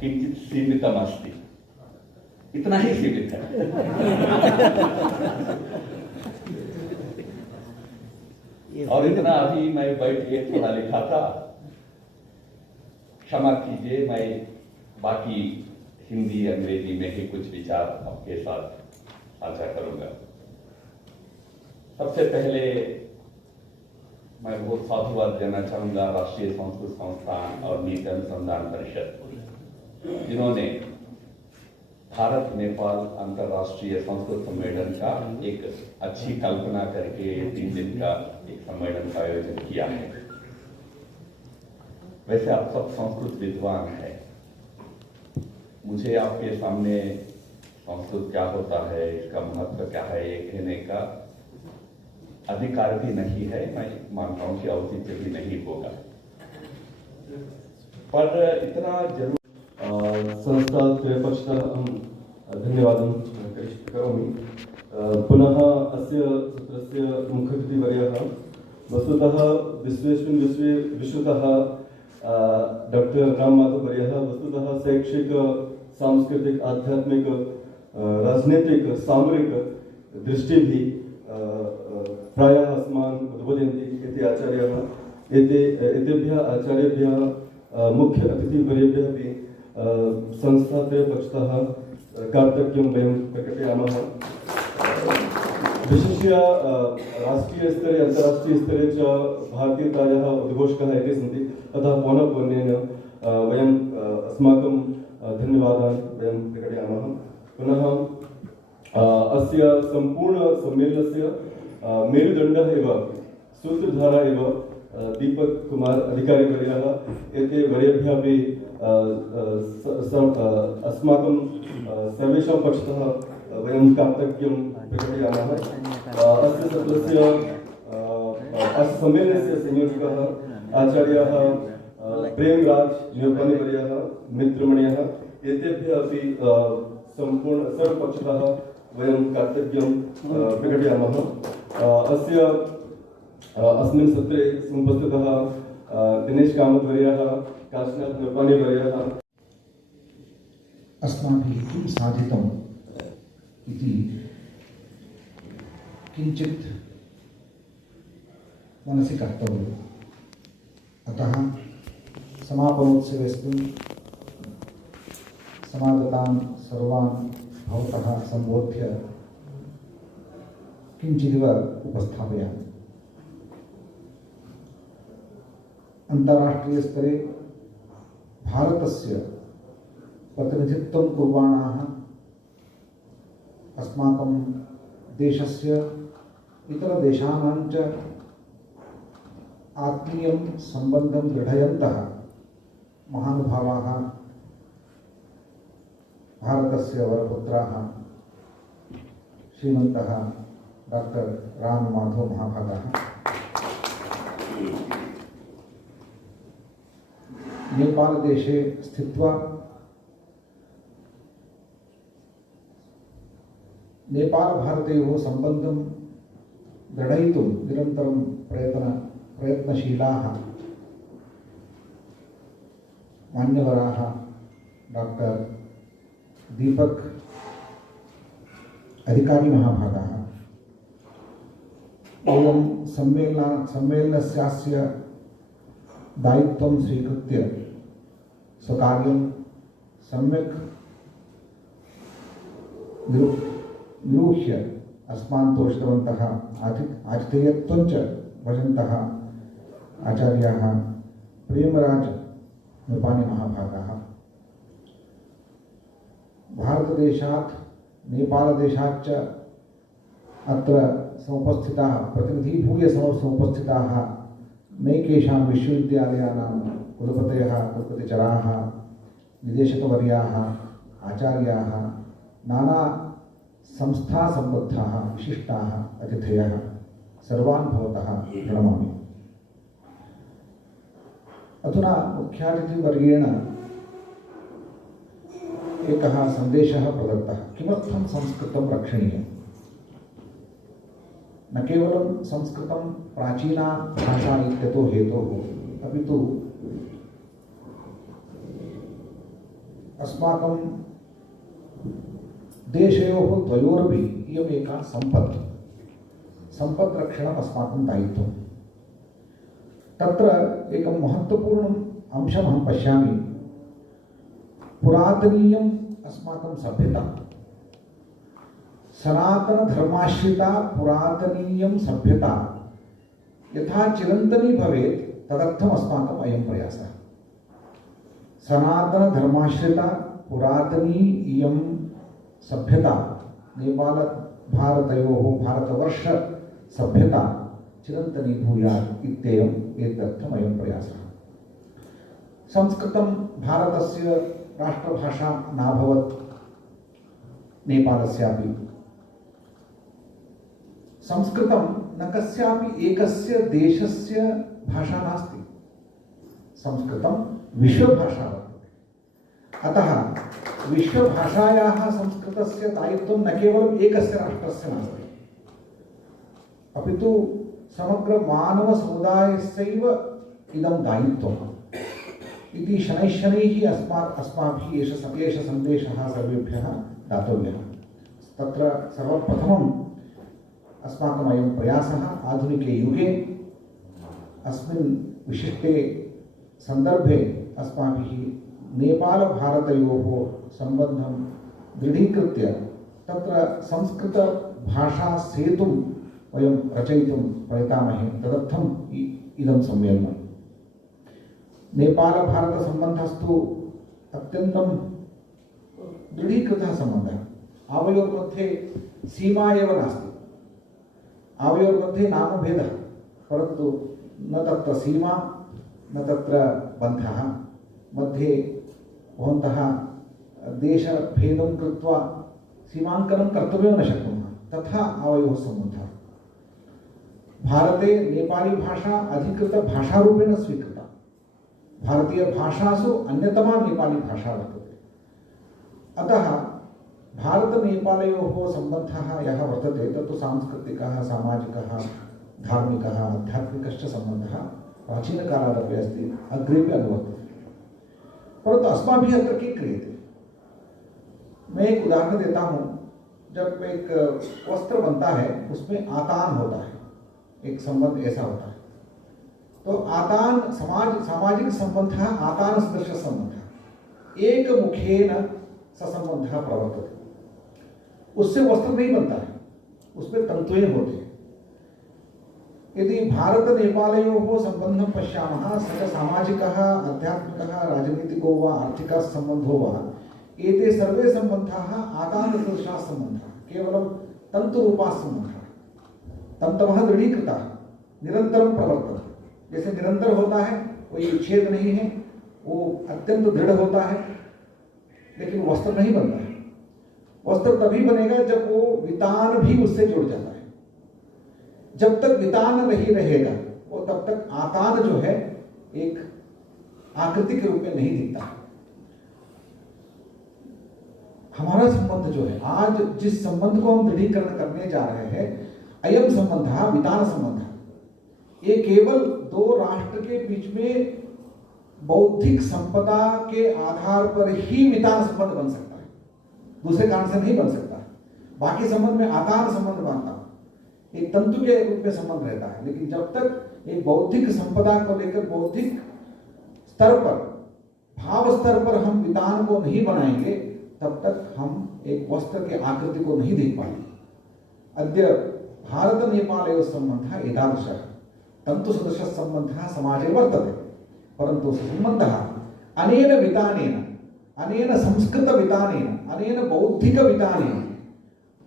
किञ्चित् सीमितमस्ति। इतना ही सीमित है। और इतना अभी मैं बैठ के पढ़ा लिखा था। क्षमा कीजिए, मैं बाकी हिंदी अंग्रेजी में ही कुछ विचार आपके साथ साझा करूंगा। सबसे पहले मैं बहुत साधुवाद देना चाहूंगा राष्ट्रीय संस्कृत संस्थान और नीति अनुसंधान परिषद, जिन्होंने भारत नेपाल अंतर्राष्ट्रीय संस्कृत सम्मेलन का एक अच्छी कल्पना करके 3 दिन का एक सम्मेलन का आयोजन किया है। वैसे आप सब संस्कृत विद्वान हैं, मुझे आपके सामने संस्कृत क्या होता है, इसका महत्व क्या है, ये कहने का अधिकार भी नहीं है। मैं मानता हूं कि औचित्य भी नहीं होगा, पर इतना जरूर संस्थात्रयपक्षतः अहं धन्यवादं करोमि। पुनः अस्य सत्रस्य मुख्यातिथिवर्यः वस्तुतः विश्वतः डॉक्टर राममाधववर्यः वस्तुतः शैक्षिक सांस्कृतिक आध्यात्मिक राजनीतिक सामरिक दृष्टिभिः प्रायः अस्मान् उद्बोधयन्ति इति आचार्याः। एतेभ्यः आचार्येभ्यः मुख्य अतिथिवर्येभ्यः अपि संस्थात्रयपक्षतः कार्तज्ञं वयं प्रकटयामः। विशिष्य राष्ट्रीयस्तरे अन्ताराष्ट्रीयस्तरे च भारतीयतायाः उद्घोषकाः ये सन्ति, अतः पौनःपुन्येन वयं अस्माकं धन्यवादान् वयं प्रकटयामः। पुनः अस्य सम्पूर्णसम्मेलनस्य मेरुदण्डः एव सूत्रधारः एव दीपक कुमार अधिकारी वर्यः। एते वर्येभ्यः अपि अस्माकं सर्वेषां पक्षतः वयं कार्तज्ञं प्रकटयामः। अस्य सत्रस्य अस्य सम्मेलनस्य संयोजकः आचार्याः प्रेमराज न्योपानिवर्यः मित्रमणयः। एतेभ्यः अपि सम्पूर्ण सर्वपक्षतः वयं कार्तज्ञं प्रकटयामः। अस्मिन् सत्रे उपस्थितः दिनेश कामतवर्यः, काशीनाथ न्योपानिवर्यः। अस्माभिः किं साधितम् इति किञ्चित् मनसि कर्तव्यम्। अतः समापनोत्सवेऽस्मिन् समागतान् सर्वान् भवतः सम्बोध्य किञ्चिदिव उपस्थापयामि। अन्ताराष्ट्रीयस्तरे भारतस्य प्रतिनिधित्वं कुर्वाणाः अस्माकं देशस्य इतरदेशानां च आत्मीयं सम्बन्धं दृढयन्तः महानुभावाः भारतस्य वरपुत्राः श्रीमन्तः डॉक्टर राम माधव महाभागाः नेपालदेशे स्थित्वा नेपालभारतयोः सम्बन्धं दृढयितुं निरन्तरं प्रयत्नशीलाः मान्यवराः डॉक्टर दीपक अधिकारी महाभागाः एवं सम्मेलनस्यास्य दायित्वं स्वीकृत्य स्वकार्यं सम्यक् निरूह्य अस्मान् तोषितवन्तः आतिथेयत्वं च भजन्तः आचार्याः प्रेमराज नेपाली महाभागाः भारतदेशात् नेपालदेशाच्च अत्र समुपस्थिताः प्रतिनिधीभूय समुपस्थिताः नैकेषां विश्वविद्यालयानां कुलपतयः कुलपतिचराः निदेशकवर्याः आचार्याः नाना संस्थासम्बद्धाः विशिष्टाः अतिथयः सर्वान् भवतः प्रणमामि। अधुना मुख्यातिथिवर्येण एकः सन्देशः प्रदत्तः। किमर्थं संस्कृतं रक्षणीयम्? न केवलं संस्कृतं प्राचीना भाषा इत्यतो हेतोः, अपि तु अस्माकं देशयोः द्वयोरपि इयम् एका सम्पत् रक्षणम् अस्माकं दायित्वं। तत्र एकं महत्त्वपूर्णम् अंशमहं पश्यामि। पुरातनीयम् अस्माकं सभ्यता, सनातनधर्माश्रिता पुरातनीयं सभ्यता यथा चिरन्तनी भवेत् तदर्थम् अस्माकम् अयं प्रयासः। सनातनधर्माश्रिता पुरातनी इयं सभ्यता नेपाल भारतयोः भारतवर्ष सभ्यता चिरन्तनी भूयात् इत्येवम् एतदर्थम् अयं प्रयासः। संस्कृतं भारतस्य राष्ट्रभाषा नाभवत् नेपालस्यापि। संस्कृतं न कस्यापि एकस्य देशस्य भाषा नास्ति। संस्कृतं विश्वभाषा वर्तते। अतः विश्वभाषायाः संस्कृतस्य दायित्वं न केवलम् एकस्य राष्ट्रस्य नास्ति, अपि तु समग्र मानवसमुदायस्यैव इदं दायित्वम् इति शनैः अस्माभिः एष सन्देशः सर्वेभ्यः दातव्यः। तत्र सर्वप्रथमम् अस्माकम् अयं प्रयासः आधुनिके युगे अस्मिन् विशिष्टे सन्दर्भे अस्माभिः नेपालभारतयोः सम्बन्धं दृढीकृत्य तत्र संस्कृतभाषा सेतुं वयं रचयितुं प्रयतामहे। तदर्थम् इदं सम्मेलनं। नेपाल-भारत-सम्बन्धस्तु अत्यन्तं दृढीकृतः सम्बन्धः। आवयोर्मध्ये सीमा एव नास्ति। आवयोर्मध्ये नामभेदः, परन्तु न तत्र सीमा न तत्र बन्धः। मध्ये भवन्तः देशभेदं कृत्वा सीमाङ्कनं कर्तुमेव न शक्नुमः। तथा आवयोः सम्बन्धः। भारते नेपाली भाषा अधिकृतभाषारूपेण स्वीकृता। भारतीयभाषासु अन्यतमा नेपाली भाषा वर्तते। अतः भारत-नेपालयोः सम्बन्धः यः वर्तते तत्तु सांस्कृतिकः, सामाजिकः, धार्मिकः, आध्यात्मिकश्च सम्बन्धः प्राचीनकालादपि अस्ति, अग्रेपि अनुवर्तते। परन्तु अस्माभिः अत्र किं क्रियते? मैं एक उदाहरण देता हूँ। जब एक वस्त्र बनता है उसमें आतान होता है, एक संबंध ऐसा होता है। तो आतान सामाजिक संबंधः आतान सदृश संबंधः एक मुखेन ससंबंधः प्रवर्तते। उससे वस्त्र नहीं बनता है, उसमें तंतुएं होते हैं। यदि भारत नेपालयोः सम्बन्धं पश्यामः स च सामाजिकः आध्यात्मिकः राजनीतिको वा आर्थिकः सम्बन्धो वा एते सर्वे सम्बन्धाः आदानसदृशाः सम्बन्धाः, केवलं तन्तुरूपाः सम्बन्धाः। तन्तवः दृढ़ीकृताः निरन्तरं प्रवर्तन्ते। जैसे निरंतर होता है, कोई विच्छेद नहीं है, वो अत्यंत दृढ़ होता है, लेकिन वस्त्र नहीं बनता है। वस्त्र तभी बनेगा जब वो वितान भी उससे जुड़ जाता है। जब तक वितान नहीं रहेगा वो तब तक आतान जो है एक आकृति के रूप में नहीं दिखता है। हमारा संबंध जो है, आज जिस संबंध को हम दृढ़ीकरण करने जा रहे हैं, अयम संबंध वितान संबंध, ये केवल दो राष्ट्र के बीच में बौद्धिक संपदा के आधार पर ही वितान संबंध बन सकता है, दूसरे कारण से नहीं बन सकता। बाकी संबंध में आतान संबंध बनता, एक तंतु के रूप में संबंध रहता है। लेकिन जब तक एक बौद्धिक संपदा को लेकर बौद्धिक स्तर पर, भाव स्तर पर हम वितान को नहीं बनाएंगे, तब तक हम एक वस्त्र के आकृति को नहीं देख पाएंगे। अद्य भारत नेपालयोः सम्बन्धः एतादृशः तंतु सदृशः सम्बन्धः समाजे वर्तते, परन्तु सम्बन्धः अनेन वितानेन, अनेन संस्कृत वितानेन, अनेन बौद्धिक वितानेन,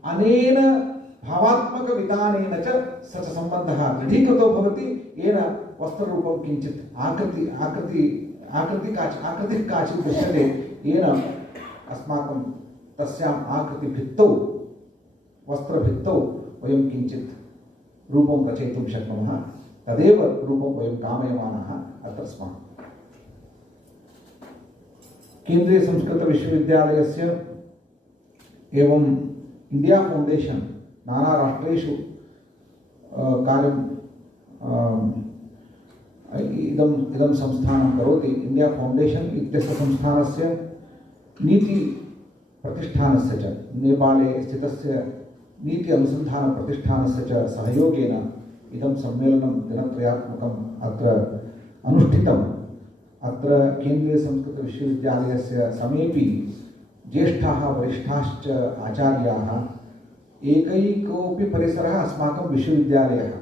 अनेन भावात्मक वितानेन च स च सम्बन्धः दृढीकृतो भवति, येन वस्त्ररूपं किञ्चित् आकृतिः काचित् दृश्यते, येन अस्माकं तस्याम् आकृतिभित्तौ, वस्त्रभित्तौ वयं किञ्चित् रूपं रचयितुं शक्नुमः। तदेव रूपं वयं कामयमानः अत्र स्मः। केन्द्रीय संस्कृत विश्वविद्यालयस्य एवं इंडिया फाउंडेशन नाना राष्ट्रेषु कार्यं इदं संस्थानं करोति। इंडिया फाउंडेशन इत्यस्य संस्थानस्य नीति प्रतिष्ठानस्य च, नेपाले स्थितस्य नीति अनुसंधान प्रतिष्ठानस्य च सहयोगेन इदं सम्मेलनं दिनत्रयात्मकम् अत्र अनुष्ठितम्। अत्र केन्द्रीय संस्कृत विश्वविद्यालयस्य समेपि ज्येष्ठाः वरिष्ठाश्च आचार्याः, एकैकोऽपि परिसरः अस्माकं विश्वविद्यालयः,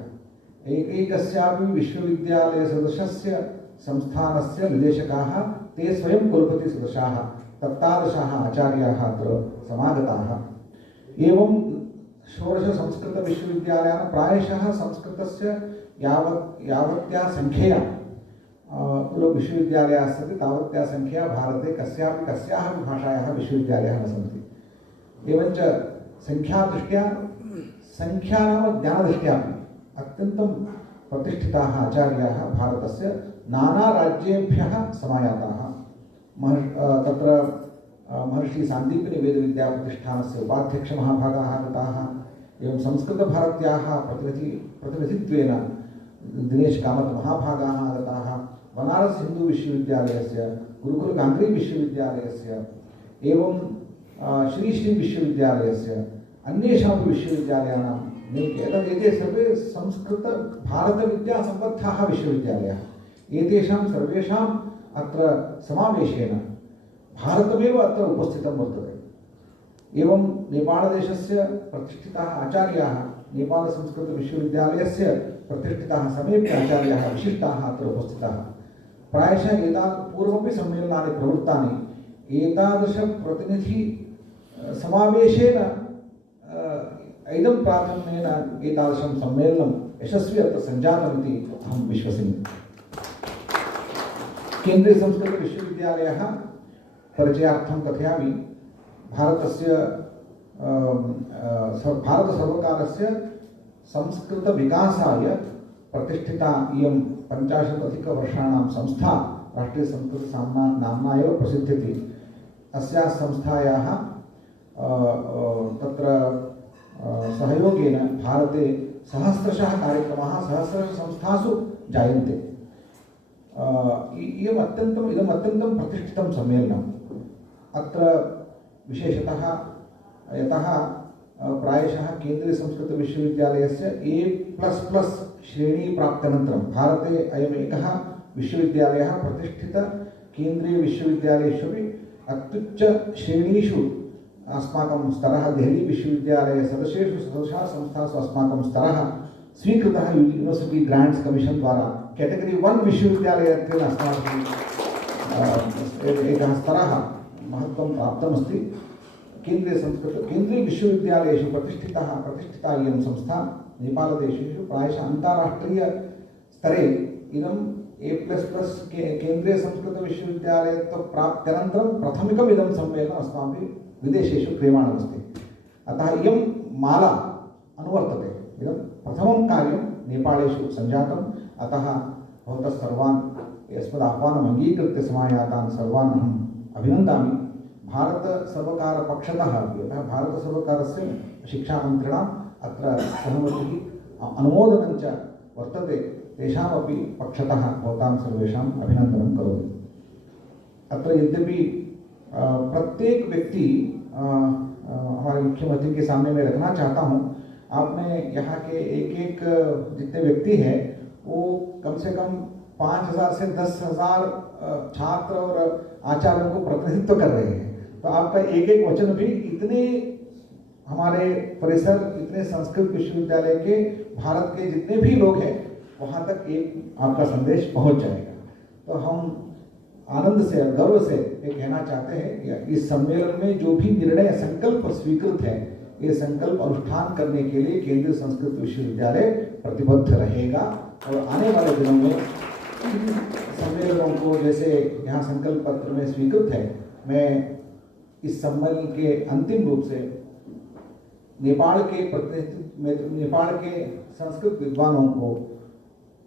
एकैकस्यापि विश्वविद्यालयसदृशस्य संस्थानस्य निदेशकाः ते स्वयं कुलपतिसदृशाः, तत्तादृशाः आचार्याः अत्र समागताः। एवं षोडश संस्कृत विश्वविद्यालयाः प्रायशः संस्कृतस्य यावत्या संख्यया विश्वविद्यालयाः सन्ति, तावत्या संख्या भारते कस्याः भाषायाः विश्वविद्यालयाः न सन्ति। एवञ्च संख्यादृष्ट्या, संख्या नाम ज्ञानदृष्ट्यापि अत्यन्तं प्रतिष्ठिताः आचार्याः भारतस्य नानाराज्येभ्यः समायाताः। तत्र महर्षि सान्दीपनि वेदविद्याप्रतिष्ठानस्य उपाध्यक्षमहाभागाः आगताः। एवं संस्कृतभारत्याः प्रतिनिधित्वेन दिनेश कामत महाभागाः आगताः। बनारस हिंदू विश्वविद्यालयस्य, गुरुकुल गांधी विश्वविद्यालयस्य, एवं श्री श्री विश्वविद्यालयस्य, अन्येषां विश्वविद्यालयानां एते सर्वे संस्कृत भारत विद्या सम्बद्धाः विश्वविद्यालयाः। एतेषां सर्वेषाम् अत्र समावेशेन भारतमेव अत्र उपस्थितं वर्तते। एवं नेपालदेशस्य प्रतिष्ठिताः आचार्याः, नेपाल संस्कृत विश्वविद्यालयस्य प्रतिष्ठिताः समेपि आचार्याः विशिष्टाः अत्र उपस्थिताः। प्रायशः एतावत् पूर्वमपि सम्मेलनानि प्रवृत्तानि। एतादृश प्रतिनिधि समावेशेन इदं प्राथम्येन एतादृशं सम्मेलनं यशस्वी अत्र सञ्जातमिति अहं विश्वसिमि। केन्द्रीय संस्कृत विश्वविद्यालयः परिचयार्थं कथयामि। भारतस्य भारतसर्वकारस्य संस्कृतविकासाय प्रतिष्ठिता इयं 50 संस्था राष्ट्रीयसंस्कृतनाम्ना एव प्रसिद्ध्यति। अस्याः संस्थायाः तत्र सहयोगेन भारते सहस्रशः कार्यक्रमाः सहस्रशः संस्थासु जायन्ते। इदम् अत्यन्तं प्रतिष्ठितं सम्मेलनम्। अत्र विशेषतः यतः प्रायशः केन्द्रीय संस्कृत विश्वविद्यालयस्य A++ श्रेणी प्राप्त्यनन्तरं भारते अयम् एकः विश्वविद्यालयः प्रतिष्ठित केन्द्रीय विश्वविद्यालयेषु अपि अत्युच्च श्रेणीषु अस्माकं स्तरः देहली विश्वविद्यालय सदस्येषु सदस्यः संस्थासु अस्माकं स्तरः स्वीकृतः यूनिवर्सिटी ग्रांट्स कमीशन द्वारा कैटेगरी 1 विश्वविद्यालयत्वेन अस्माभिः एकः स्तरः महत्त्वं प्राप्तमस्ति। केन्द्रीय विश्वविद्यालयेषु प्रतिष्ठिता इयं संस्था नेपालदेशेषु प्रायशः अन्ताराष्ट्रीय स्तरे इदं A++ केन्द्रीय संस्कृत विश्वविद्यालयत्व प्राप्त्यनन्तरं प्रथमिकम् इदं सम्मेलनम् अस्माभिः विदेशेषु क्रियमाणमस्ति। अतः इयं माला अनुवर्तते। इदं प्रथमं कार्यं नेपालेषु सञ्जातम्। अतः भवतः सर्वान् यस्मदाह्वानम् अङ्गीकृत्य समायातान् सर्वान् अहम् अभिनन्दामि। भारतसर्वकारपक्षतः यतः भारतसर्वकारस्य शिक्षामन्त्रिणा अत्र सहमतिः अनुमोदनं च वर्तते, तेषामपि पक्षतः भवतां सर्वेषाम् अभिनन्दनं करोमि। अत्र यद्यपि प्रत्येक व्यक्ति हमारे मुख्यमंत्री के सामने मैं रखना चाहता हूँ, आपने यहाँ के एक जितने व्यक्ति हैं वो कम से कम 5,000 से 10,000 छात्र और आचार्यों को प्रतिनिधित्व कर रहे हैं। तो आपका एक वचन भी इतने हमारे परिसर, इतने संस्कृत विश्वविद्यालय के भारत के जितने भी लोग हैं वहाँ तक एक आपका संदेश पहुँच जाएगा। तो हम आनंद से और गर्व से ये कहना चाहते हैं कि इस सम्मेलन में जो भी निर्णय संकल्प स्वीकृत है, ये संकल्प अनुष्ठान करने के लिए केंद्रीय संस्कृत विश्वविद्यालय प्रतिबद्ध रहेगा। और आने वाले दिनों में सम्मेलनों को जैसे यहाँ संकल्प पत्र में स्वीकृत है, मैं इस सम्मेलन के अंतिम रूप से नेपाल के संस्कृत विद्वानों को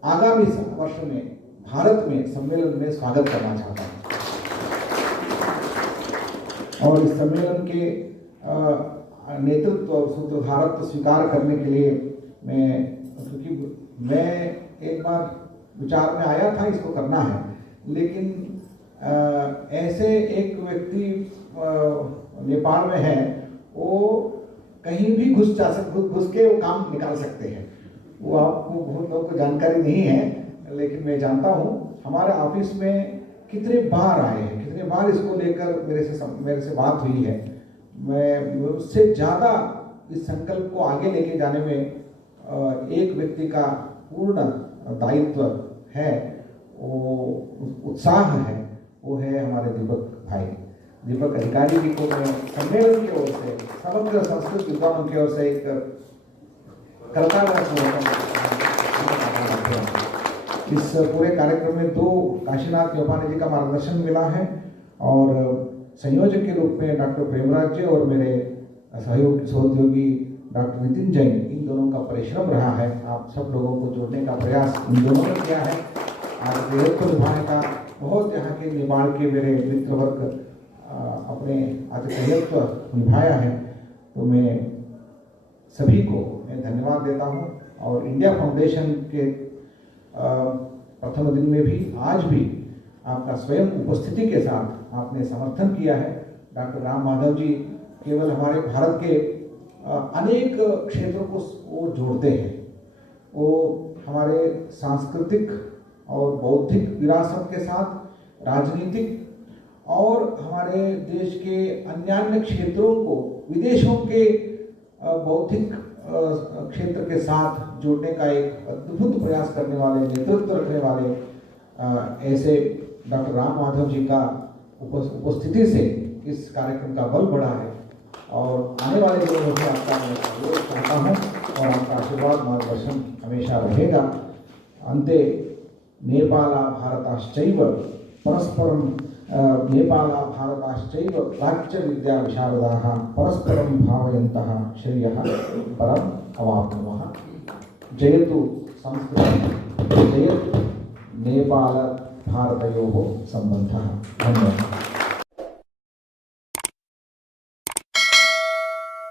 आगामी वर्ष में भारत में सम्मेलन में स्वागत करना चाहता हूँ। और इस सम्मेलन के नेतृत्व और सूत्रधारत्व स्वीकार करने के लिए क्योंकि मैं एक बार विचार में आया था इसको करना है, लेकिन ऐसे एक व्यक्ति नेपाल में है, वो कहीं भी घुस के वो काम निकाल सकते हैं। वो आपको बहुत लोगों को जानकारी नहीं है, लेकिन मैं जानता हूँ हमारे ऑफिस में कितने बार आए हैं, कितने बार इसको लेकर मेरे से बात हुई है। मैं उससे ज़्यादा इस संकल्प को आगे लेके जाने में एक व्यक्ति का पूर्ण दायित्व है, वो उत्साह है, वो है हमारे दीपक भाई, दीपक अधिकारी जी को मैं सम्मेलन की ओर से, समग्र संस्कृत विद्वानों की ओर से एक इस पूरे कार्यक्रम में 2 काशीनाथ न्योपाने जी का मार्गदर्शन मिला है और संयोजक के रूप में डॉक्टर प्रेमराज जी और मेरे सहयोगी डॉक्टर नितिन जैन, इन दोनों का परिश्रम रहा है। आप सब लोगों को जोड़ने का प्रयास इन दोनों ने किया है। आज नेतृत्व निभाने का बहुत यहाँ के नेपाल के मेरे मित्र वर्ग अपने आतिथेयत्व निभाया है। तो मैं सभी को मैं धन्यवाद देता हूँ। और इंडिया फाउंडेशन के प्रथम दिन में भी आज भी आपका स्वयं उपस्थिति के साथ आपने समर्थन किया है। डॉक्टर राम माधव जी केवल हमारे भारत के अनेक क्षेत्रों को वो जोड़ते हैं। वो हमारे सांस्कृतिक और बौद्धिक विरासत के साथ राजनीतिक और हमारे देश के अन्य क्षेत्रों को विदेशों के बौद्धिक क्षेत्र के साथ जोड़ने का एक अद्भुत प्रयास करने वाले, नेतृत्व रखने वाले ऐसे डॉक्टर राम माधव जी का उपस्थिति से इस कार्यक्रम का बल बढ़ा है। और आने वाले दिनों में आपका मैं सहयोग चाहता हूँ और आपका आशीर्वाद मार्गदर्शन हमेशा रहेगा। अन्ते नेपाल भारताश्चैव परस्परं नेपाल-भारताश्चैव प्राच्यविद्या विशारदाः परस्परं भावयन्तः श्रेयः परम् अवाप्नुमः। जयतु संस्कृतं, जयतु नेपाल-भारतयोः सम्बन्धः। धन्यवादः।